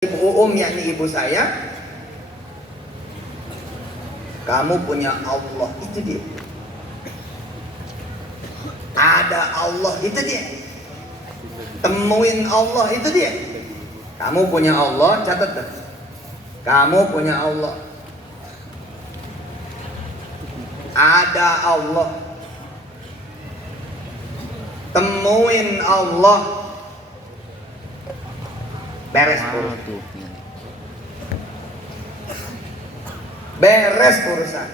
Ibu yakni ibu saya, kamu punya Allah, itu dia. Ada Allah, itu dia. Temuin Allah, itu dia. Kamu punya Allah, catat tuh. Kamu punya Allah. Ada Allah. Temuin Allah. Beres urusan. Beres urusan.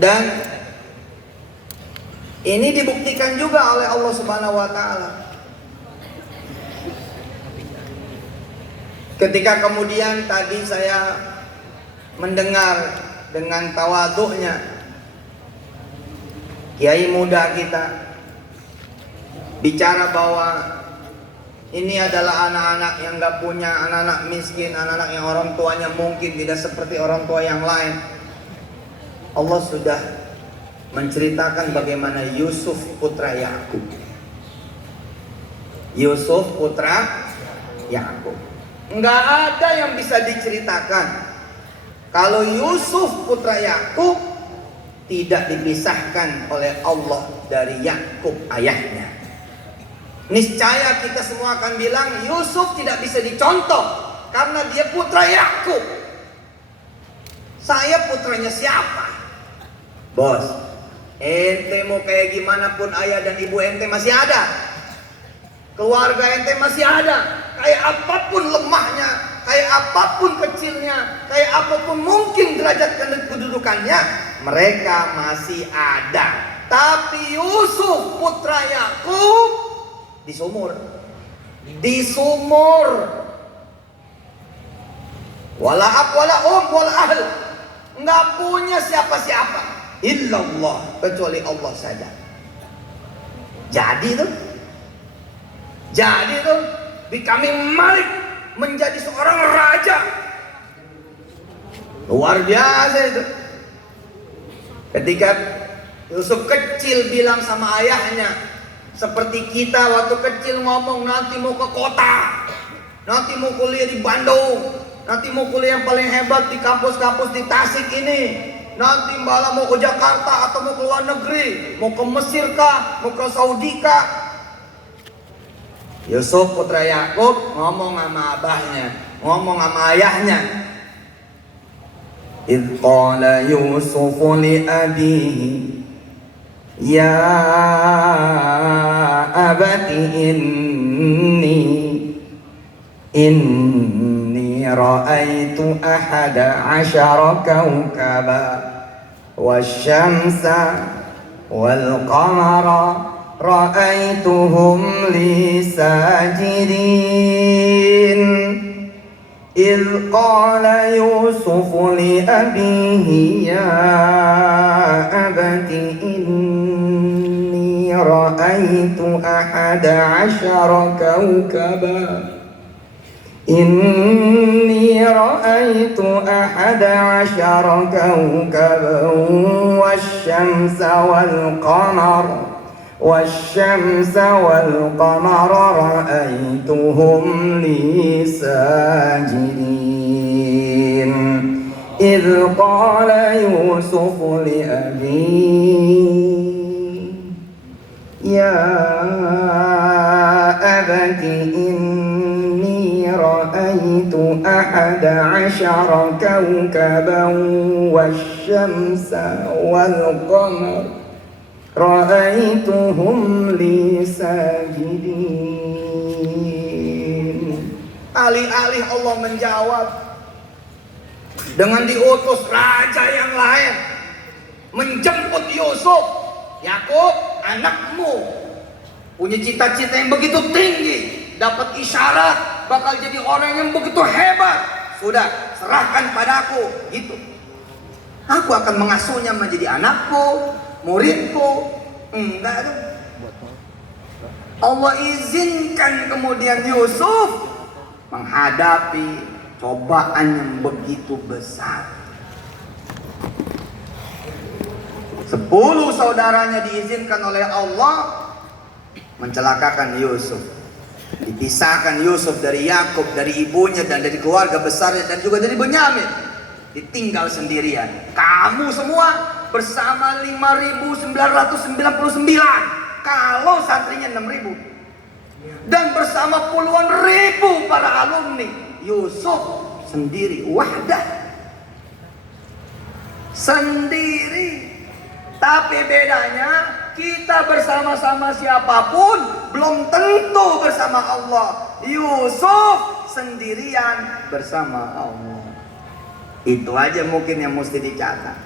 Dan ini dibuktikan juga oleh Allah Subhanahu wa taala. Ketika kemudian tadi saya mendengar dengan tawadhu'nya kiai muda kita bicara bahwa ini adalah anak-anak yang gak punya, anak-anak miskin, anak-anak yang orang tuanya mungkin tidak seperti orang tua yang lain. Allah sudah menceritakan bagaimana Yusuf putra Yakub. Yusuf putra Yakub. Nggak ada yang bisa diceritakan kalau Yusuf putra Yakub tidak dipisahkan oleh Allah dari Yakub ayahnya. Niscaya kita semua akan bilang Yusuf tidak bisa dicontoh karena dia putra Yakub. Saya putranya siapa? Bos, ente mau kayak gimana pun ayah dan ibu ente masih ada. Keluarga ente masih ada. Kayak apapun lemahnya, kayak apapun kecilnya, kayak apapun mungkin derajat kedudukannya, mereka masih ada. Tapi Yusuf putra Yakub di sumur. Wala ab wala wala ahl. Enggak punya siapa-siapa illallah, kecuali Allah saja. Jadi tuh kami Malik menjadi seorang raja. Luar biasa itu. Ketika Yusuf kecil bilang sama ayahnya, seperti kita waktu kecil ngomong nanti mau ke kota, nanti mau kuliah di Bandung, nanti mau kuliah yang paling hebat di kampus-kampus di Tasik ini, nanti malah mau ke Jakarta atau mau ke luar negeri, mau ke Mesir kah, mau ke Saudi kah. Yusuf putra Yakub ngomong sama abahnya, ngomong sama ayahnya. إذ قال يوسف لأبيه يا أبت إني رأيت 11 كوكبا والشمس والقمر رأيتهم لي ساجدين إذ قال يوسف لأبيه يا أبت إني رأيت 11 كوكبا إني رأيت 11 كوكبا والشمس والقمر رأيتهم لي ساجدين إذ قال يوسف لأبيه يا أبت إني رأيت 11 كوكبا والشمس والقمر رأيتهم لي ساجدين. Alih-alih Allah menjawab dengan diutus raja yang lain menjemput Yusuf, Yakub anakmu punya cita-cita yang begitu tinggi, dapat isyarat bakal jadi orang yang begitu hebat, sudah serahkan padaku gitu. Aku akan mengasuhnya menjadi anakku, muridku. Enggak tuh. Allah izinkan kemudian Yusuf menghadapi cobaan yang begitu besar. 10 saudaranya diizinkan oleh Allah mencelakakan Yusuf. Dipisahkan Yusuf dari Yakub, dari ibunya dan dari keluarga besarnya dan juga dari Benyamin. Ditinggal sendirian. Kamu semua bersama 5.999. Kalau santrinya 6.000. Dan bersama puluhan ribu para alumni. Yusuf sendiri, wahdah. Sendiri. Tapi bedanya, kita bersama-sama siapapun belum tentu bersama Allah. Yusuf sendirian bersama Allah. Itu aja mungkin yang mesti dicatat.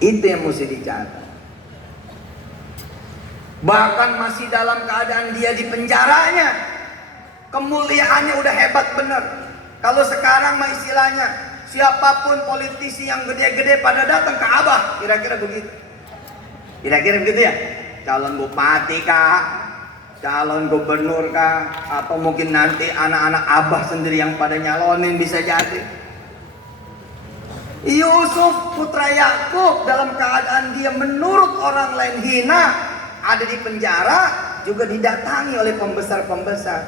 Itu yang mesti dicatat. Bahkan masih dalam keadaan dia di penjaranya, kemuliaannya udah hebat bener. Kalau sekarang mah istilahnya, siapapun politisi yang gede-gede pada datang ke Abah, kira-kira begitu. Kira-kira begitu ya. Calon bupati kah, calon gubernur kah, atau mungkin nanti anak-anak Abah sendiri yang pada nyalonin bisa jadi. Yusuf putra Yakub dalam keadaan dia menurut orang lain hina, ada di penjara, juga didatangi oleh pembesar-pembesar.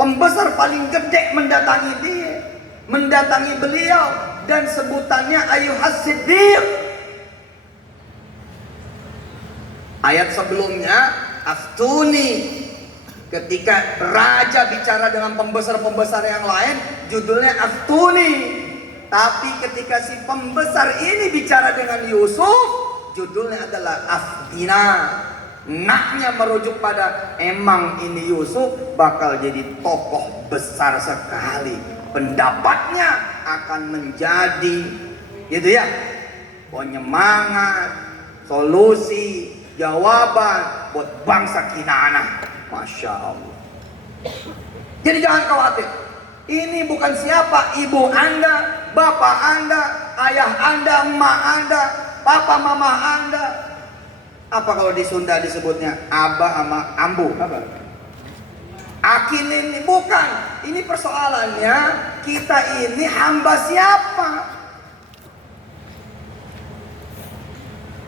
Pembesar paling gede mendatangi dia, mendatangi beliau, dan sebutannya Ayyuhas Siddiq. Ayat sebelumnya, Aftuni. Ketika raja bicara dengan pembesar-pembesar yang lain, judulnya Aftuni. Tapi ketika si pembesar ini bicara dengan Yusuf, judulnya adalah Aftina. Naknya merujuk pada emang ini Yusuf bakal jadi tokoh besar sekali. Pendapatnya akan menjadi gitu ya, penyemangat, solusi, jawaban buat bangsa Kinanah. Masya Allah. Jadi jangan khawatir. Ini bukan siapa ibu anda, bapak anda, ayah anda, emak anda, papa mama anda. Apa kalau di Sunda disebutnya abah sama ambu? Apa? Akin ini bukan. Ini persoalannya, kita ini hamba siapa?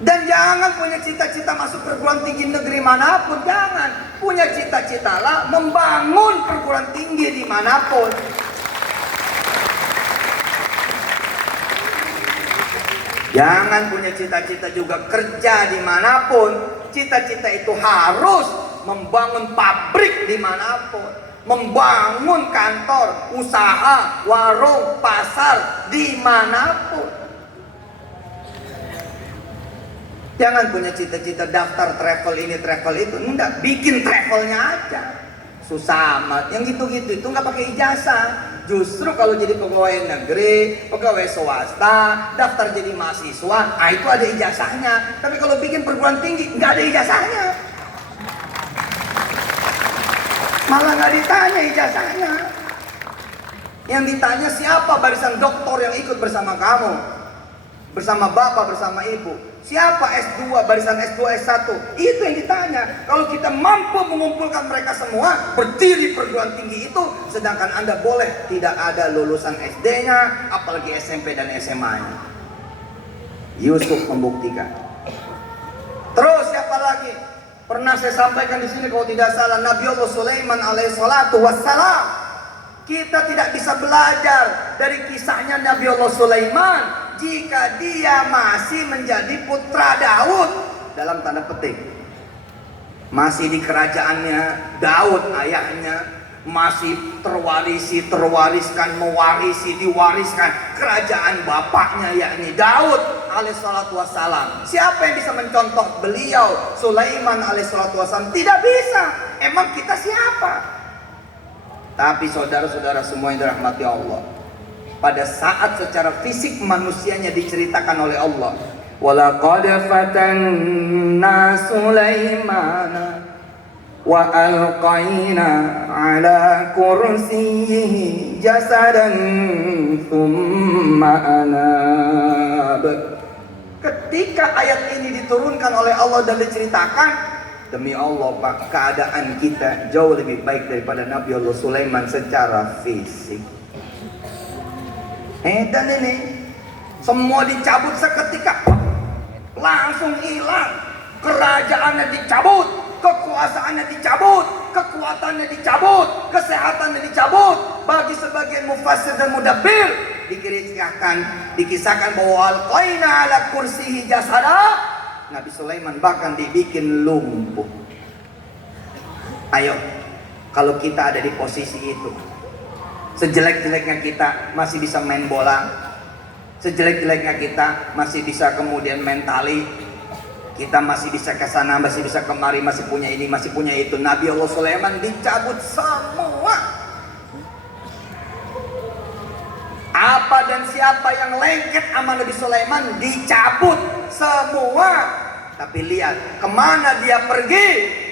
Dan jangan punya cita-cita masuk perguruan tinggi negeri manapun. Jangan. Punya cita-citalah membangun perguruan tinggi dimanapun. Jangan punya cita-cita juga kerja dimanapun. Cita-cita itu harus membangun pabrik dimanapun, membangun kantor, usaha, warung, pasar dimanapun. Jangan punya cita-cita daftar travel ini, travel itu. Enggak, bikin travelnya aja. Susah amat. Yang gitu-gitu itu nggak pakai ijazah. Justru kalau jadi pegawai negeri, pegawai swasta, daftar jadi mahasiswa, itu ada ijazahnya. Tapi kalau bikin perguruan tinggi, nggak ada ijazahnya. Malah nggak ditanya ijazahnya. Yang ditanya siapa barisan doktor yang ikut bersama kamu, bersama bapak, bersama ibu. Siapa S2, barisan S2, S1. Itu yang ditanya. Kalau kita mampu mengumpulkan mereka semua berdiri perguruan tinggi itu, sedangkan Anda boleh tidak ada lulusan SD-nya, apalagi SMP dan SMA-nya. Yusuf membuktikan. Terus siapa lagi? Pernah saya sampaikan di sini kalau tidak salah, Nabi Allah Sulaiman alaihissalatu wassalam. Kita tidak bisa belajar dari kisahnya Nabi Allah Sulaiman jika dia masih menjadi putra Daud, dalam tanda petik. Masih di kerajaannya Daud ayahnya, masih terwariskan, mewarisi, diwariskan kerajaan bapaknya yakni Daud alaihissalatu wassalam. Siapa yang bisa mencontoh beliau Sulaiman alaihissalatu wassalam? Tidak bisa. Emang kita siapa? Tapi saudara-saudara semua yang dirahmati Allah, pada saat secara fisik manusianya diceritakan oleh Allah, walaqad fatanna Sulaimana wa alqaina ala kursiyyihi jasadan thumma anab. Ketika ayat ini diturunkan oleh Allah dan diceritakan, demi Allah Pak, keadaan kita jauh lebih baik daripada Nabi Allah Sulaiman secara fisik. Dan ini semua dicabut seketika, langsung hilang. kerajaannya dicabut, kekuasaannya dicabut, kekuatannya dicabut, kesehatannya dicabut. Bagi sebagian mufassir dan mudabbir dikisahkan bahwa alqaina ala kursihi jasada, Nabi Sulaiman bahkan dibikin lumpuh. Ayo, kalau kita ada di posisi itu, sejelek-jeleknya kita masih bisa main bola, sejelek-jeleknya kita masih bisa kemudian main tali, kita masih bisa ke sana, masih bisa kemari, masih punya ini, masih punya itu. Nabi Allah Sulaiman dicabut semua. Apa dan siapa yang lengket sama Nabi Sulaiman dicabut semua. Tapi lihat kemana dia pergi.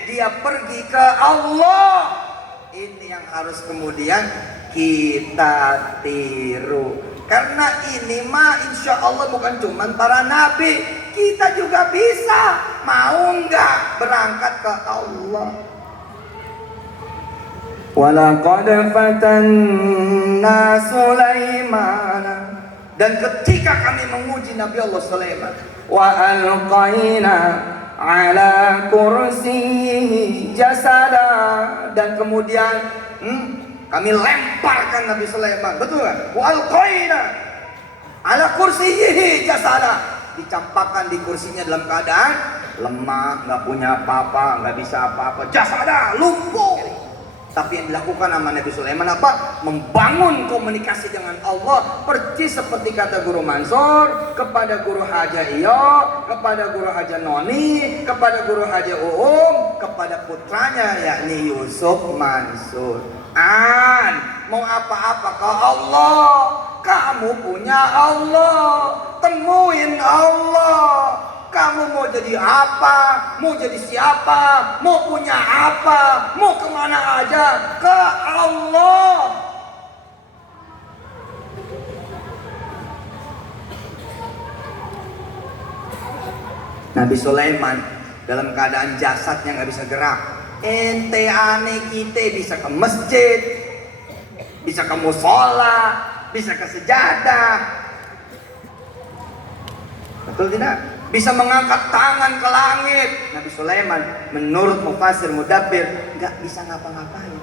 Dia pergi ke Allah. Ini yang harus kemudian kita tiru. Karena ini mah insya Allah bukan cuma para nabi, kita juga bisa. Mau nggak berangkat ke Allah? Walaqad fatanna Sulaiman. Dan ketika kami menguji Nabi Allah Sulaiman, wa alqaina ala kursiyi jasada, dan kemudian kami lemparkan Nabi Sulaiman, betul kan? Wa alqaina ala kursiyi jasada, dicampakkan di kursinya dalam keadaan lemah, nggak punya apa-apa, nggak bisa apa-apa, jasada lumpuh. Tapi yang dilakukan sama Nabi Sulaiman apa? Membangun komunikasi dengan Allah. Persis seperti kata Guru Mansur kepada Guru Haja Iyo, kepada Guru Haja Noni, kepada Guru Haja Uum, kepada putranya yakni Yusuf Mansur. Mau apa-apa ke Allah, kamu punya Allah, temuin Allah. Kamu mau jadi apa? Mau jadi siapa? Mau punya apa? Mau kemana aja? Ke Allah. Nabi Sulaiman dalam keadaan jasadnya nggak bisa gerak. Ente aneh kita bisa ke masjid, bisa ke musola, bisa ke sejadah. Betul tidak? Bisa mengangkat tangan ke langit. Nabi Sulaiman menurut mufassir mudabbir nggak bisa ngapa-ngapain.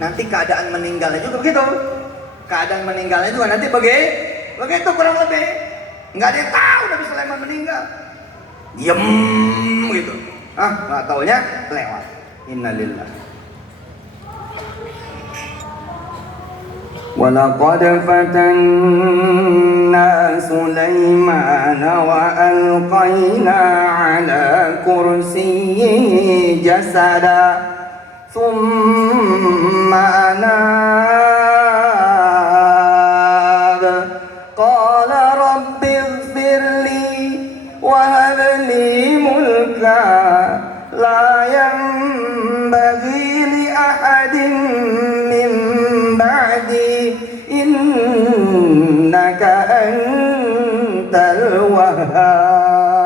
Nanti keadaan meninggalnya juga begitu. Keadaan meninggalnya juga nanti begitu kurang lebih. Nggak ada yang tahu Nabi Sulaiman meninggal. Diem gitu. Nggak taunya lewat. Innalillah. وَلَقَدْ فَتَنَّا سُلَيْمَانَ وَأَلْقَيْنَا عَلَى كُرْسِيِّهِ جَسَدًا ثُمَّ أَنَابَ قَالَ رَبِّ اغْفِرْ لِي وَهَبْ لِي مُلْكًا لَا يَنبَغِي لِأَحَدٍ مِّن بَعْدِي innaka antal wahhab.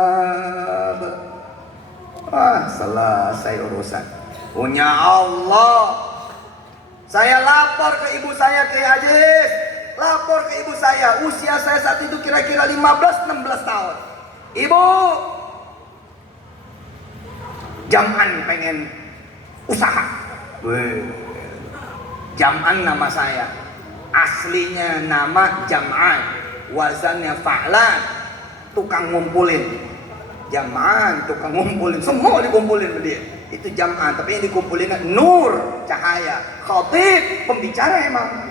Selesai urusan. Punya Allah. Saya lapor ke ibu saya, Kiai Aziz. Lapor ke ibu saya. Usia saya saat itu kira-kira 15-16 tahun. Ibu, Jam'an pengen usaha. Jam'an nama saya. Aslinya nama Jam'an, wazannya fa'lan, tukang ngumpulin. Jam'an, tukang ngumpulin, semua dikumpulin dia. Itu Jam'an, tapi yang dikumpulin nur, cahaya. Khatib, pembicara emang.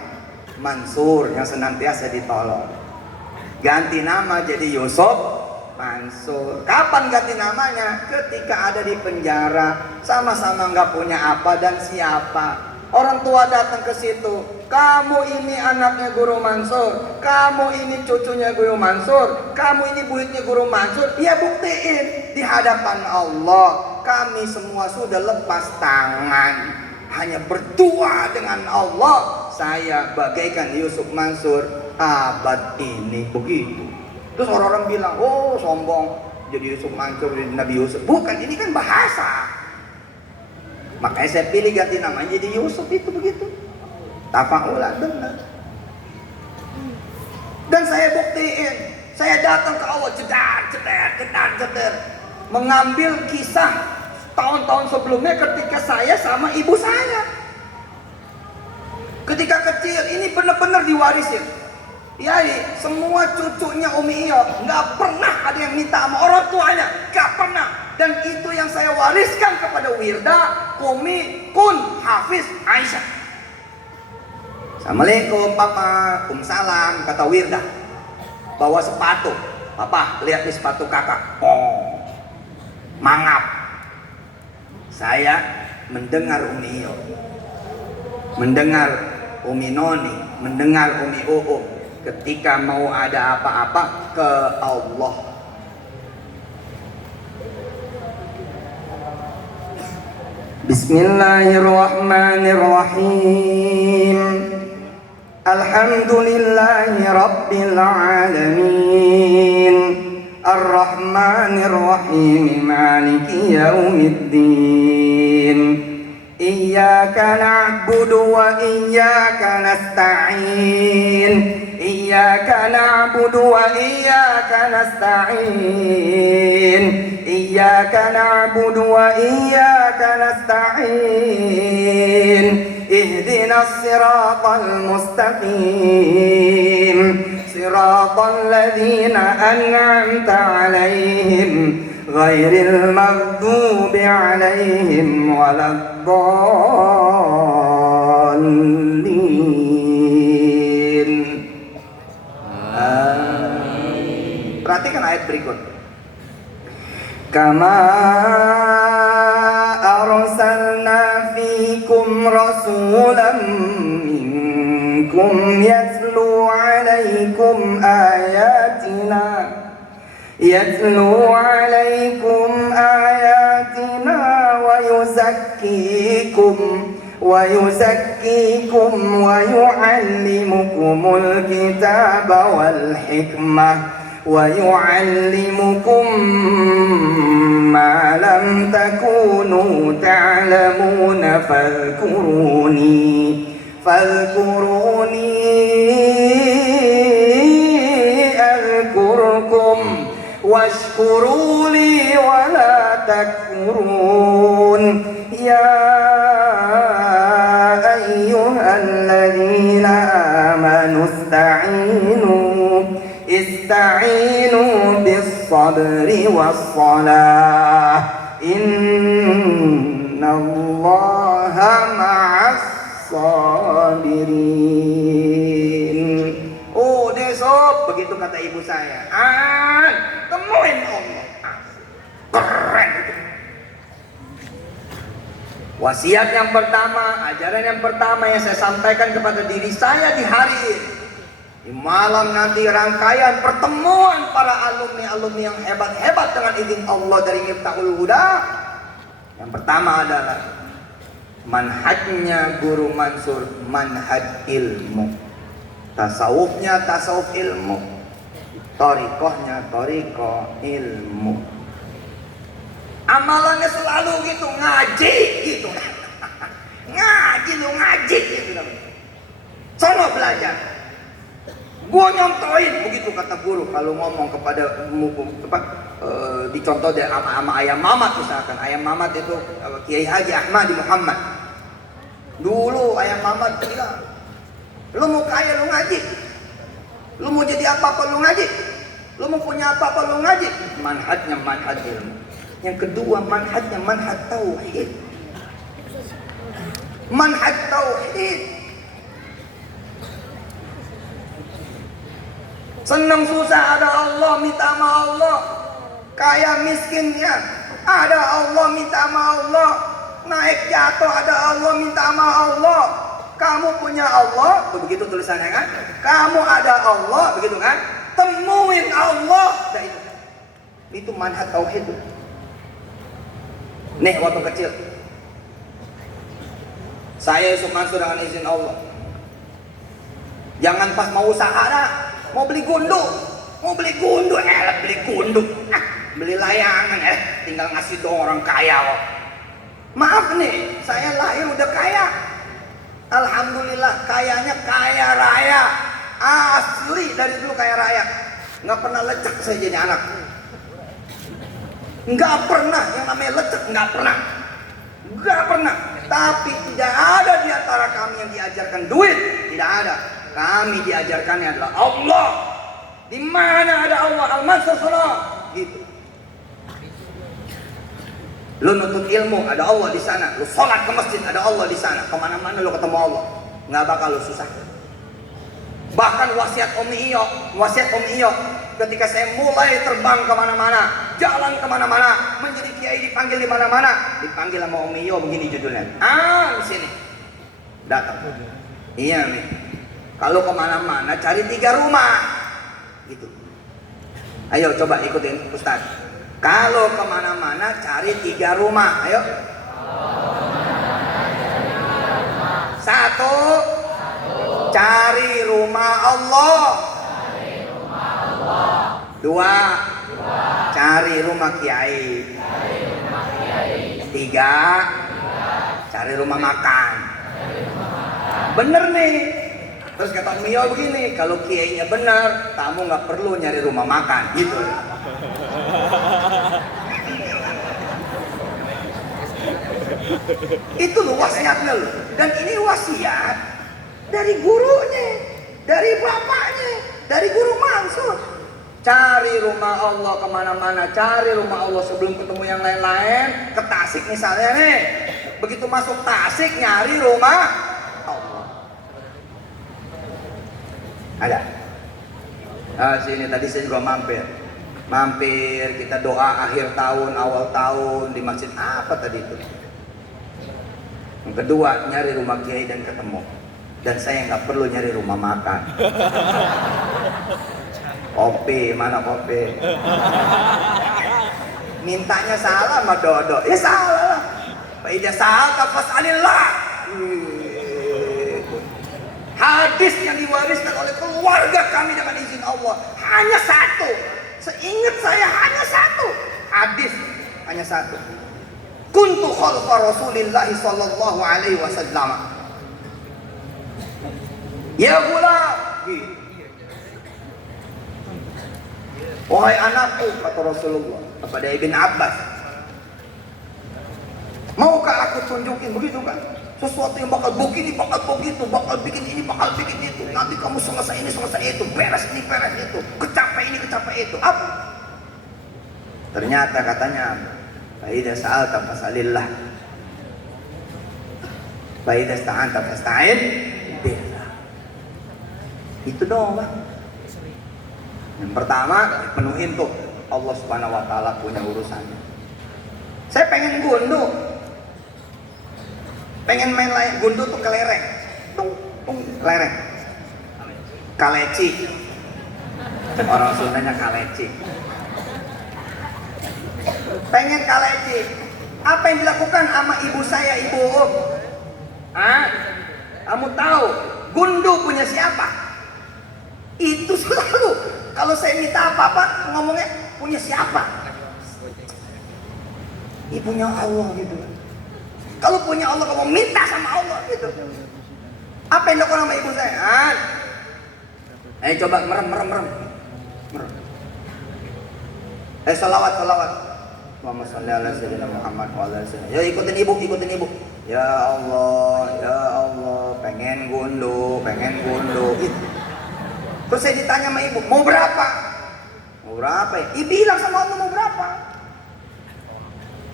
Mansur, yang senantiasa ditolong. Ganti nama jadi Yusuf Mansur. Kapan ganti namanya? Ketika ada di penjara, sama-sama nggak punya apa dan siapa. Orang tua datang ke situ. Kamu ini anaknya Guru Mansur, kamu ini cucunya Guru Mansur, kamu ini buitnya Guru Mansur. Ya buktiin di hadapan Allah. Kami semua sudah lepas tangan, hanya berdua dengan Allah. Saya bagaikan Yusuf Mansur abad ini begitu. Terus orang-orang bilang, oh sombong jadi Yusuf Mansur, jadi Nabi Yusuf. Bukan, ini kan bahasa. Makanya saya pilih ganti namanya jadi Yusuf itu begitu. Tafa'ulan benar. Dan saya buktiin, saya datang ke Allah, jedar. mengambil kisah tahun-tahun sebelumnya ketika saya sama ibu saya. Ketika kecil ini benar-benar diwarisin. Ya, semua cucunya Umi Iyo nggak pernah ada yang minta sama orang tuanya, nggak pernah. Dan itu yang saya wariskan kepada Wirda, Umi, Kun, Hafiz, Aisyah. Assalamualaikum Papa, salam, kata Wirda. Bawa sepatu, Papa lihat nih sepatu kakak. Oh, mangap. Saya mendengar Umi Iyo, mendengar Umi Noni, mendengar Umi Uum ketika mau ada apa-apa ke Allah. Bismillahirrahmanirrahim. Alhamdulillahi rabbil alamin. Ar-Rahmanir-Rahim. Maliki yaumiddin. Iyyaka na'budu wa iyyaka nasta'in. Iyyaka na'budu wa iyyaka nasta'in. Iyyaka na'budu wa iyyaka nasta'in. Ihdinas siratal mustaqim. Siratal ladzina an'amta 'alaihim ghairil maghdubi 'alaihim waladdallin. Perhatikan ayat berikut. Kama arsalna fikum rasulan minkum yatlu 'alaikum ayatina ويزكيكم ويعلمكم الكتاب والحكمة ويعلمكم ما لم تكونوا تعلمون فاذكروني أذكركم واشكروا لي ولا تكفرون. يا أيها الذين آمنوا استعينوا بالصبر والصلاة إن الله مع الصابرين. Oh Desop, begitu kata ibu saya. Temuin Allah. Keren itu. Wasiat yang pertama, ajaran yang pertama yang saya sampaikan kepada diri saya di hari ini. Di malam nanti rangkaian pertemuan para alumni-alumni yang hebat-hebat dengan izin Allah dari Miftahul Huda. Yang pertama adalah manhajnya Guru Mansur, manhaj ilmu. Tasawufnya tasawuf ilmu, thariqahnya thariqah ilmu. Amalannya selalu gitu, ngaji gitu. ngaji gitu. Sono belajar. Gua nyontoin, begitu kata guru kalau ngomong kepada dicontoh dari ama ayam mamat misalkan. Ayam mamat itu Kiai Haji Ahmadi Muhammad. Dulu ayam mamat bilang, lu mau kaya lu ngaji, lu mau jadi apa-apa lu ngaji, lu mau punya apa-apa lu ngaji. Manhajnya manhaj ilmu. Yang kedua manhajnya manhaj tauhid. Manhaj tauhid. Senang susah ada Allah, minta sama Allah. Kaya miskinnya ada Allah, minta sama Allah. Naik jatuh ada Allah, minta sama Allah. Kamu punya Allah, begitu tulisannya kan? Kamu ada Allah, begitu kan? Temuin Allah. Nah, itu manhaj tauhid. Nih waktu kecil saya Yusuf Mansur dengan izin Allah. Jangan pas mau usaha dah, mau beli gundu, beli gundu, beli layangan, tinggal ngasih dong orang kaya kok. Maaf nih, saya lahir udah kaya. Alhamdulillah kayanya kaya raya, asli dari dulu kaya raya, nggak pernah lecek saya jadi anak. Nggak pernah yang namanya lecek, nggak pernah. Nggak pernah. Tapi tidak ada di antara kami yang diajarkan duit, tidak ada. Kami diajarkannya adalah Allah. Di mana ada Allah? Al-Mansur Sono. Gitu. Lu nutut ilmu, ada Allah di sana. Lu sholat ke masjid, ada Allah di sana. Kemana-mana lu ketemu Allah, nggak bakal lu susah. Bahkan wasiat Umi Iyo, ketika saya mulai terbang kemana-mana, jalan kemana-mana, menjadi kiai dipanggil di mana-mana, dipanggil sama Umi Iyo begini judulnya. Di sini, datang. Iya nih. Kalau kemana-mana cari 3 rumah, gitu. Ayo coba ikutin Ustaz. Kalau kemana-mana cari 3 rumah, ayo. 1, cari rumah Allah. 2, cari rumah kiai. 3, cari rumah makan. Bener nih. Terus kata Mio begini, kalau kiainya benar, kamu nggak perlu nyari rumah makan, gitu. Itu loh wasiatnya loh. Dan ini wasiat dari gurunya, dari bapaknya, dari guru Mansur. Cari rumah Allah kemana-mana, cari rumah Allah sebelum ketemu yang lain-lain. Ke Tasik misalnya nih, begitu masuk Tasik nyari rumah Allah. Ada. Sini tadi saya juga mampir kita doa akhir tahun, awal tahun di masjid apa tadi itu. Yang kedua nyari rumah kiai dan ketemu. Dan saya nggak perlu nyari rumah makan. Kopi, mana kopi? Mintanya salah sama Dodo. Ya salah lah. Fa idza sa'alta fas'alillah. Hadis yang diwariskan oleh keluarga kami dengan izin Allah hanya 1. Seingat saya hanya 1. Hadis hanya 1. Kuntu khalfa Rasulillah sallallahu alaihi wasallam. Ya gulam. Wahai anakku, kata Rasulullah kepada Ibn Abbas, maukah aku tunjukin begitu kan? Sesuatu yang bakal begini, bakal begitu, bakal bikin ini, bakal bikin itu. Nanti kamu selesai ini, selesai itu, beres ini, beres itu, kecapai ini, kecapai itu. Apa? Ternyata katanya, Fa'idha sa'alta fas'alillah, Fa'idha sta'anta fasta'in billah. Itu doang Bang. Yang pertama, penuhin tuh Allah Subhanahu wa Ta'ala punya urusannya. Saya pengen gundu, pengen main gundu tuh kelereng, kelereng, kaleci, orang Sundanya kaleci. Pengen kaleci, apa yang dilakukan sama ibu saya, ibu Om? Kamu tahu gundu punya siapa? Itu selalu kalau saya minta apa-apa ngomongnya punya siapa? Ibunya Allah gitu. Kalau punya Allah kamu minta sama Allah gitu. Apa yang dilakukan sama ibu saya? Ayo coba merem. Salawat. Muhammad sallallahu alaihi wasallam Muhammad wa ala alihi. Ya ikutin ibu. Ya Allah, pengen gundu. Terus saya ditanya sama ibu, mau berapa? Ya? Bilang sama Allah mau berapa?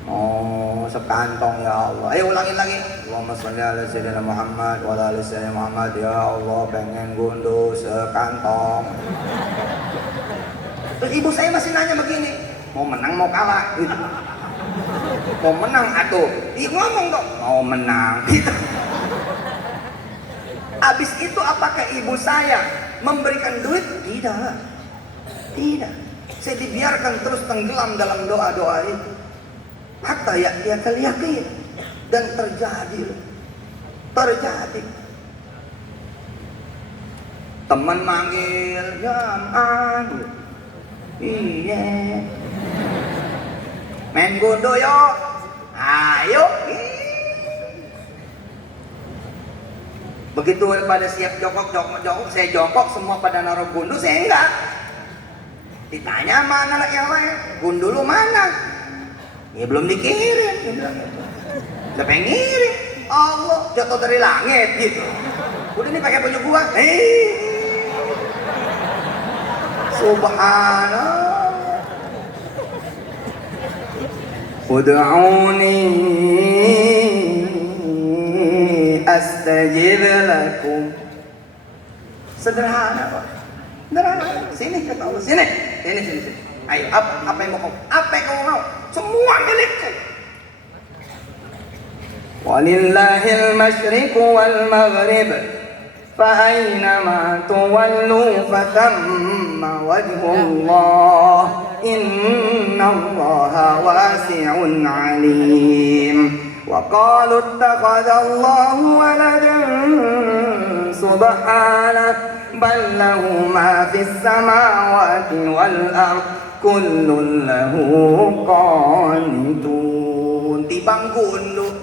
Oh, sekantong ya Allah. Ayo ulangin lagi. Muhammad sallallahu alaihi wasallam Muhammad wa ala alihi wasallam Muhammad. Ya Allah, pengen gundu sekantong. Terus ibu saya masih nanya begini, mau menang mau kalah gitu. Mau menang atuh. Ngomong dong, mau menang gitu. Habis itu apakah ibu saya memberikan duit? Tidak. Saya dibiarkan terus tenggelam dalam doa-doa itu. Hatta ya dia yakin. Dan terjadi. Teman manggil Jaman. Iya. Main gundu yuk. Ayo. Begitu pada siap jongkok, saya jongkok, semua pada naruh gundu, saya enggak. Ditanya mana anak yang lain, gundu lu mana? Ya belum dikirim, dia bilang gitu. Siapa yang ngirim? Allah, jatuh dari langit gitu. Udah nih pakai baju gua. Subhanallah. Ud'uni astajib lakum. Sederhana Pak. Sederhana. Sini kata Allah, sini. Sini. Ayo, apa yang mau kau? Apa yang kau mau? Semua milikku. Walillahil masyriqu wal maghrib. فأينما تولوا فثم وجه الله إن الله واسع عليم وقالوا اتخذ الله ولدا سبحانه بل له ما في السماوات والأرض كل له قانتون. Tibang gundu.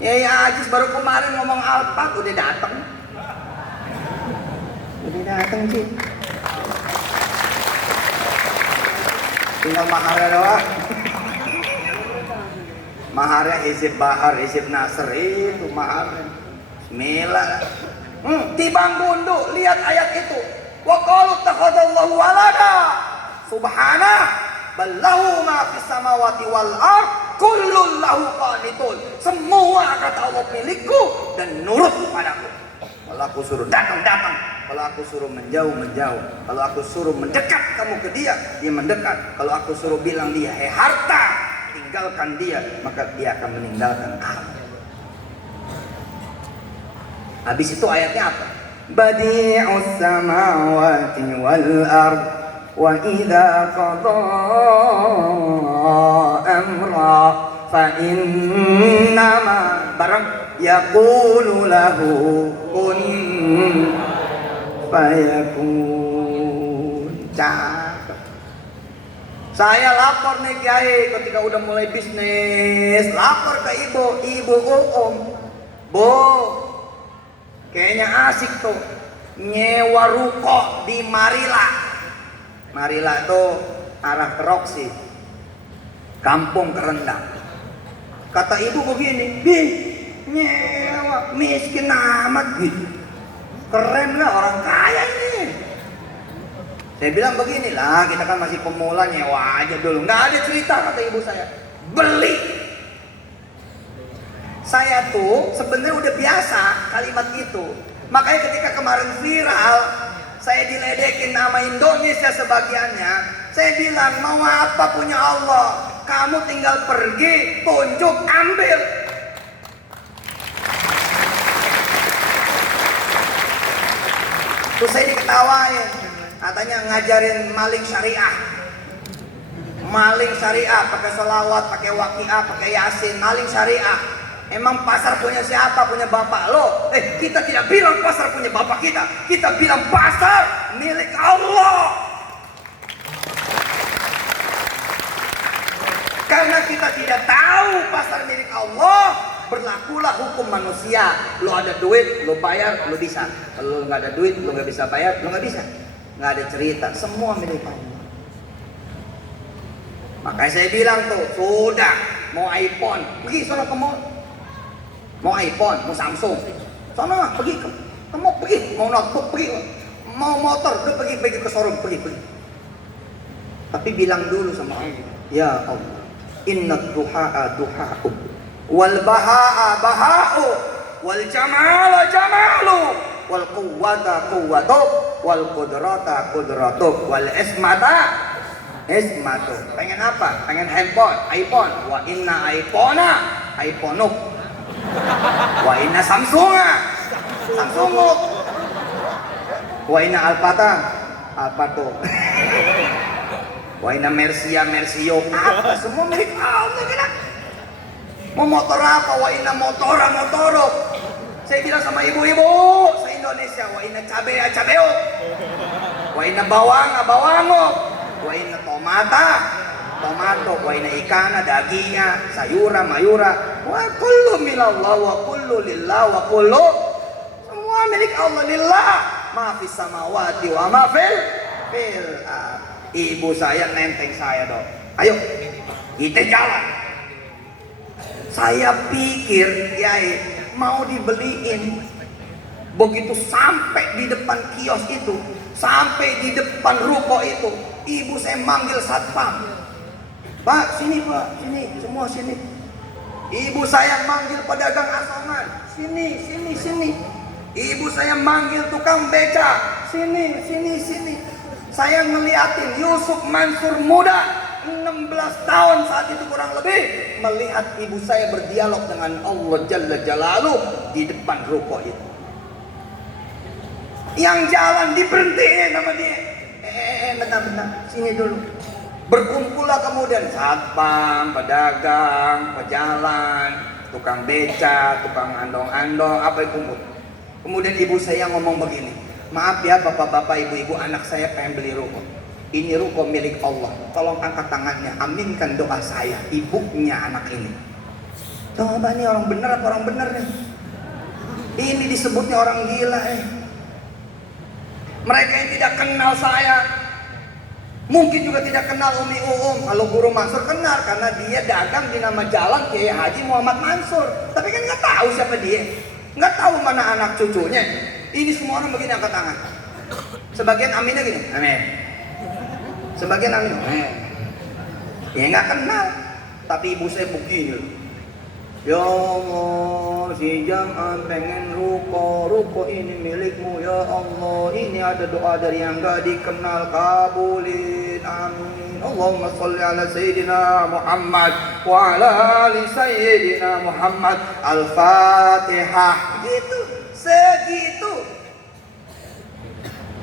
Ya Ajis baru kemarin ngomong Alphard udah datang Ci. Tinggal maharnya doang. Maharnya Hizib Bahar, Hizib Nasr itu maharnya. Bismillah. Tibang gundu, lihat ayat itu. Wa qalu takhadallahu walada subhanah bal lahu ma fis samawati wal ardh kullun lahu qanitun. Semua kata Allah milikku dan nurut padaku. Kalau aku suruh datang, kalau aku suruh menjauh. Kalau aku suruh mendekat kamu ke dia mendekat. Kalau aku suruh bilang dia harta, tinggalkan dia, maka dia akan meninggalkan kamu. Habis itu ayatnya apa? Badi'us samawati wal ardh wa idza qada amra fa innama barang yaqulu lahu kun fayakun. Saya lapor nih Kiai ketika udah mulai bisnis, lapor ke ibu Bu, kayaknya asik tuh nyewa ruko di Marila itu arah ke Roksi, kampung Kerendang. Kata ibu begini, nyewa miskin amat gitu, keren lah orang kaya ini. Saya bilang beginilah, kita kan masih pemula, nyewa aja dulu. Nggak ada cerita kata ibu saya, beli. Saya tuh sebenarnya udah biasa kalimat itu. Makanya ketika kemarin viral, saya diledekin sama Indonesia sebagiannya. Saya bilang, mau apa punya Allah? Kamu tinggal pergi, tunjuk, ambil. Terus saya diketawain. Katanya ngajarin maling syariah. Maling syariah, pakai selawat, pakai waqiah, pakai yasin. Maling syariah. Emang pasar punya siapa? Punya bapak lo? Kita tidak bilang pasar punya bapak kita. Kita bilang pasar milik Allah. Karena kita tidak tahu pasar milik Allah, berlakulah hukum manusia. Lo ada duit, lo bayar, lo bisa. Kalau lo nggak ada duit, lo nggak bisa bayar, lo nggak bisa. Nggak ada cerita, semua milik Allah. Makanya saya bilang tuh, sudah mau iPhone, pergi sono ke mall. Mau iPhone, mau Samsung, sana pergi, kamu pergi, mau notebook pergi, mau motor, udah pergi ke showroom, pergi. Tapi bilang dulu sama Allah, ya Allah, inna duha'a duha'u, wal baha'a baha'u, wal jamala jamalu, wal quwwata quwwatu, wal qudrata qudratu, wal ismata ismatu. Pengen apa? Pengen handphone, iPhone, wa inna iPhonuk. Wa inna Samsunga wa inna Alpato wa inna Mersio. Apa semua milik Allah kan? Mau motor apa? Wa inna motoro. Saya bilang sama ibu-ibu se-Indonesia, wa inna cabeo, wa inna bawango, wa inna tomato, wa inna ikana, dagingnya, sayura, mayura, wa kullu minallah, wa kullu lillah, wa kullu semua milik Allah. Lillah ma fis samawati wa ma fil Ibu saya nenteng saya dong. Ayo, kita jalan. Saya pikir, Kiai, mau dibeliin. Begitu sampai di depan kios itu, sampai di depan ruko itu, ibu saya manggil satpam. Pak, sini Pak, sini, semua sini. Ibu saya manggil pedagang asongan, sini, sini, sini. Ibu saya manggil tukang beca, sini, sini, sini. Saya ngeliatin Yusuf Mansur muda, 16 tahun saat itu kurang lebih, melihat ibu saya berdialog dengan Allah Jalla Jalaluh di depan ruko itu. Yang jalan diberhentiin sama dia. Bentar, sini dulu. Berkumpullah kemudian satpam, pedagang, pejalan, tukang beca, tukang andong-andong, apa itu kumpul. Kemudian ibu saya ngomong begini, maaf ya bapak-bapak, ibu-ibu, anak saya pengen beli ruko. Ini ruko milik Allah. Tolong angkat tangannya, aminkan doa saya, ibunya anak ini. Coba nih orang bener apa orang bener nih? Ini disebutnya orang gila Mereka yang tidak kenal saya, mungkin juga tidak kenal Umi Uum. Kalau Guru Mansur kenal karena dia dagang di nama jalan Kiai Haji Muhammad Mansur. Tapi kan nggak tahu siapa dia, nggak tahu mana anak cucunya. Ini semua orang begini angkat tangan. Sebagian aminnya gini, amin. Sebagian amin, amin. Ya nggak kenal. Tapi ibu saya begini. Ya Allah, si Jam'an pengen ruko ini milikmu ya Allah. Ini ada doa dari yang gak dikenal, kabulin, amin. Allahumma sholli ala Sayyidina Muhammad wa ala ali Sayyidina Muhammad. Al-Fatihah. Gitu, segitu.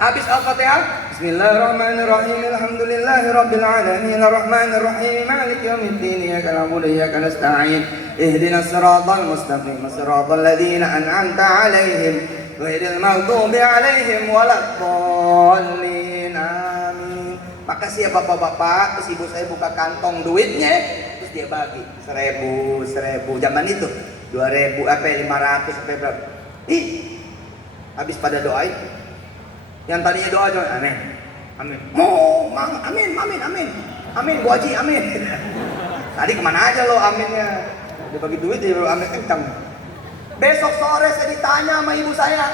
Habis Al-Fatihah, Bismillahirrahmanirrahim. Alhamdulillahirabbil alamin. Arrahmanirrahim. Maliki yaumiddin. Iyyaka na'budu wa iyyaka nasta'in. Ihdinas siratal mustaqim. Siratal ladzina an'amta 'alaihim ghairil maghdubi 'alaihim waladdallin. Amin. Makasih ya bapak-bapak. Terus ibu saya buka kantong duitnya, terus dia bagi 1000. Zaman itu 2000 500 sampai berapa? Habis pada doain. Yang tadinya doa amin, amin, amin, Bu Haji, amin. Tadi kemana aja lo aminnya? Dia bagi duit dia amin kencang. Besok sore saya ditanya sama ibu saya,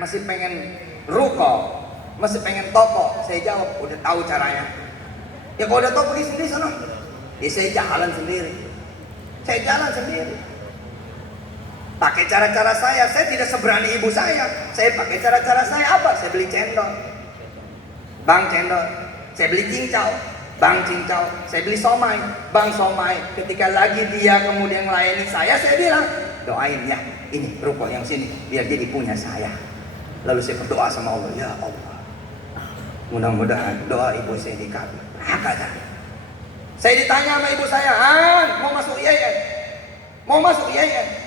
masih pengen ruko, masih pengen toko? Saya jawab, udah tahu caranya. Ya kalau udah tahu pergi sendiri sana. Ya saya jalan sendiri. Pakai cara-cara saya tidak seberani ibu saya. Saya pakai cara-cara saya apa? Saya beli cendol, bang cendol. Saya beli cincau, bang cincau. Saya beli somai, bang somai. Ketika lagi dia kemudian melayani saya bilang, doain ya, ini ruko yang sini biar jadi punya saya. Lalu saya berdoa sama Allah, ya Allah, mudah-mudahan doa ibu saya dikabul. Saya ditanya sama ibu saya, mau masuk IAIN? Mau masuk IAIN?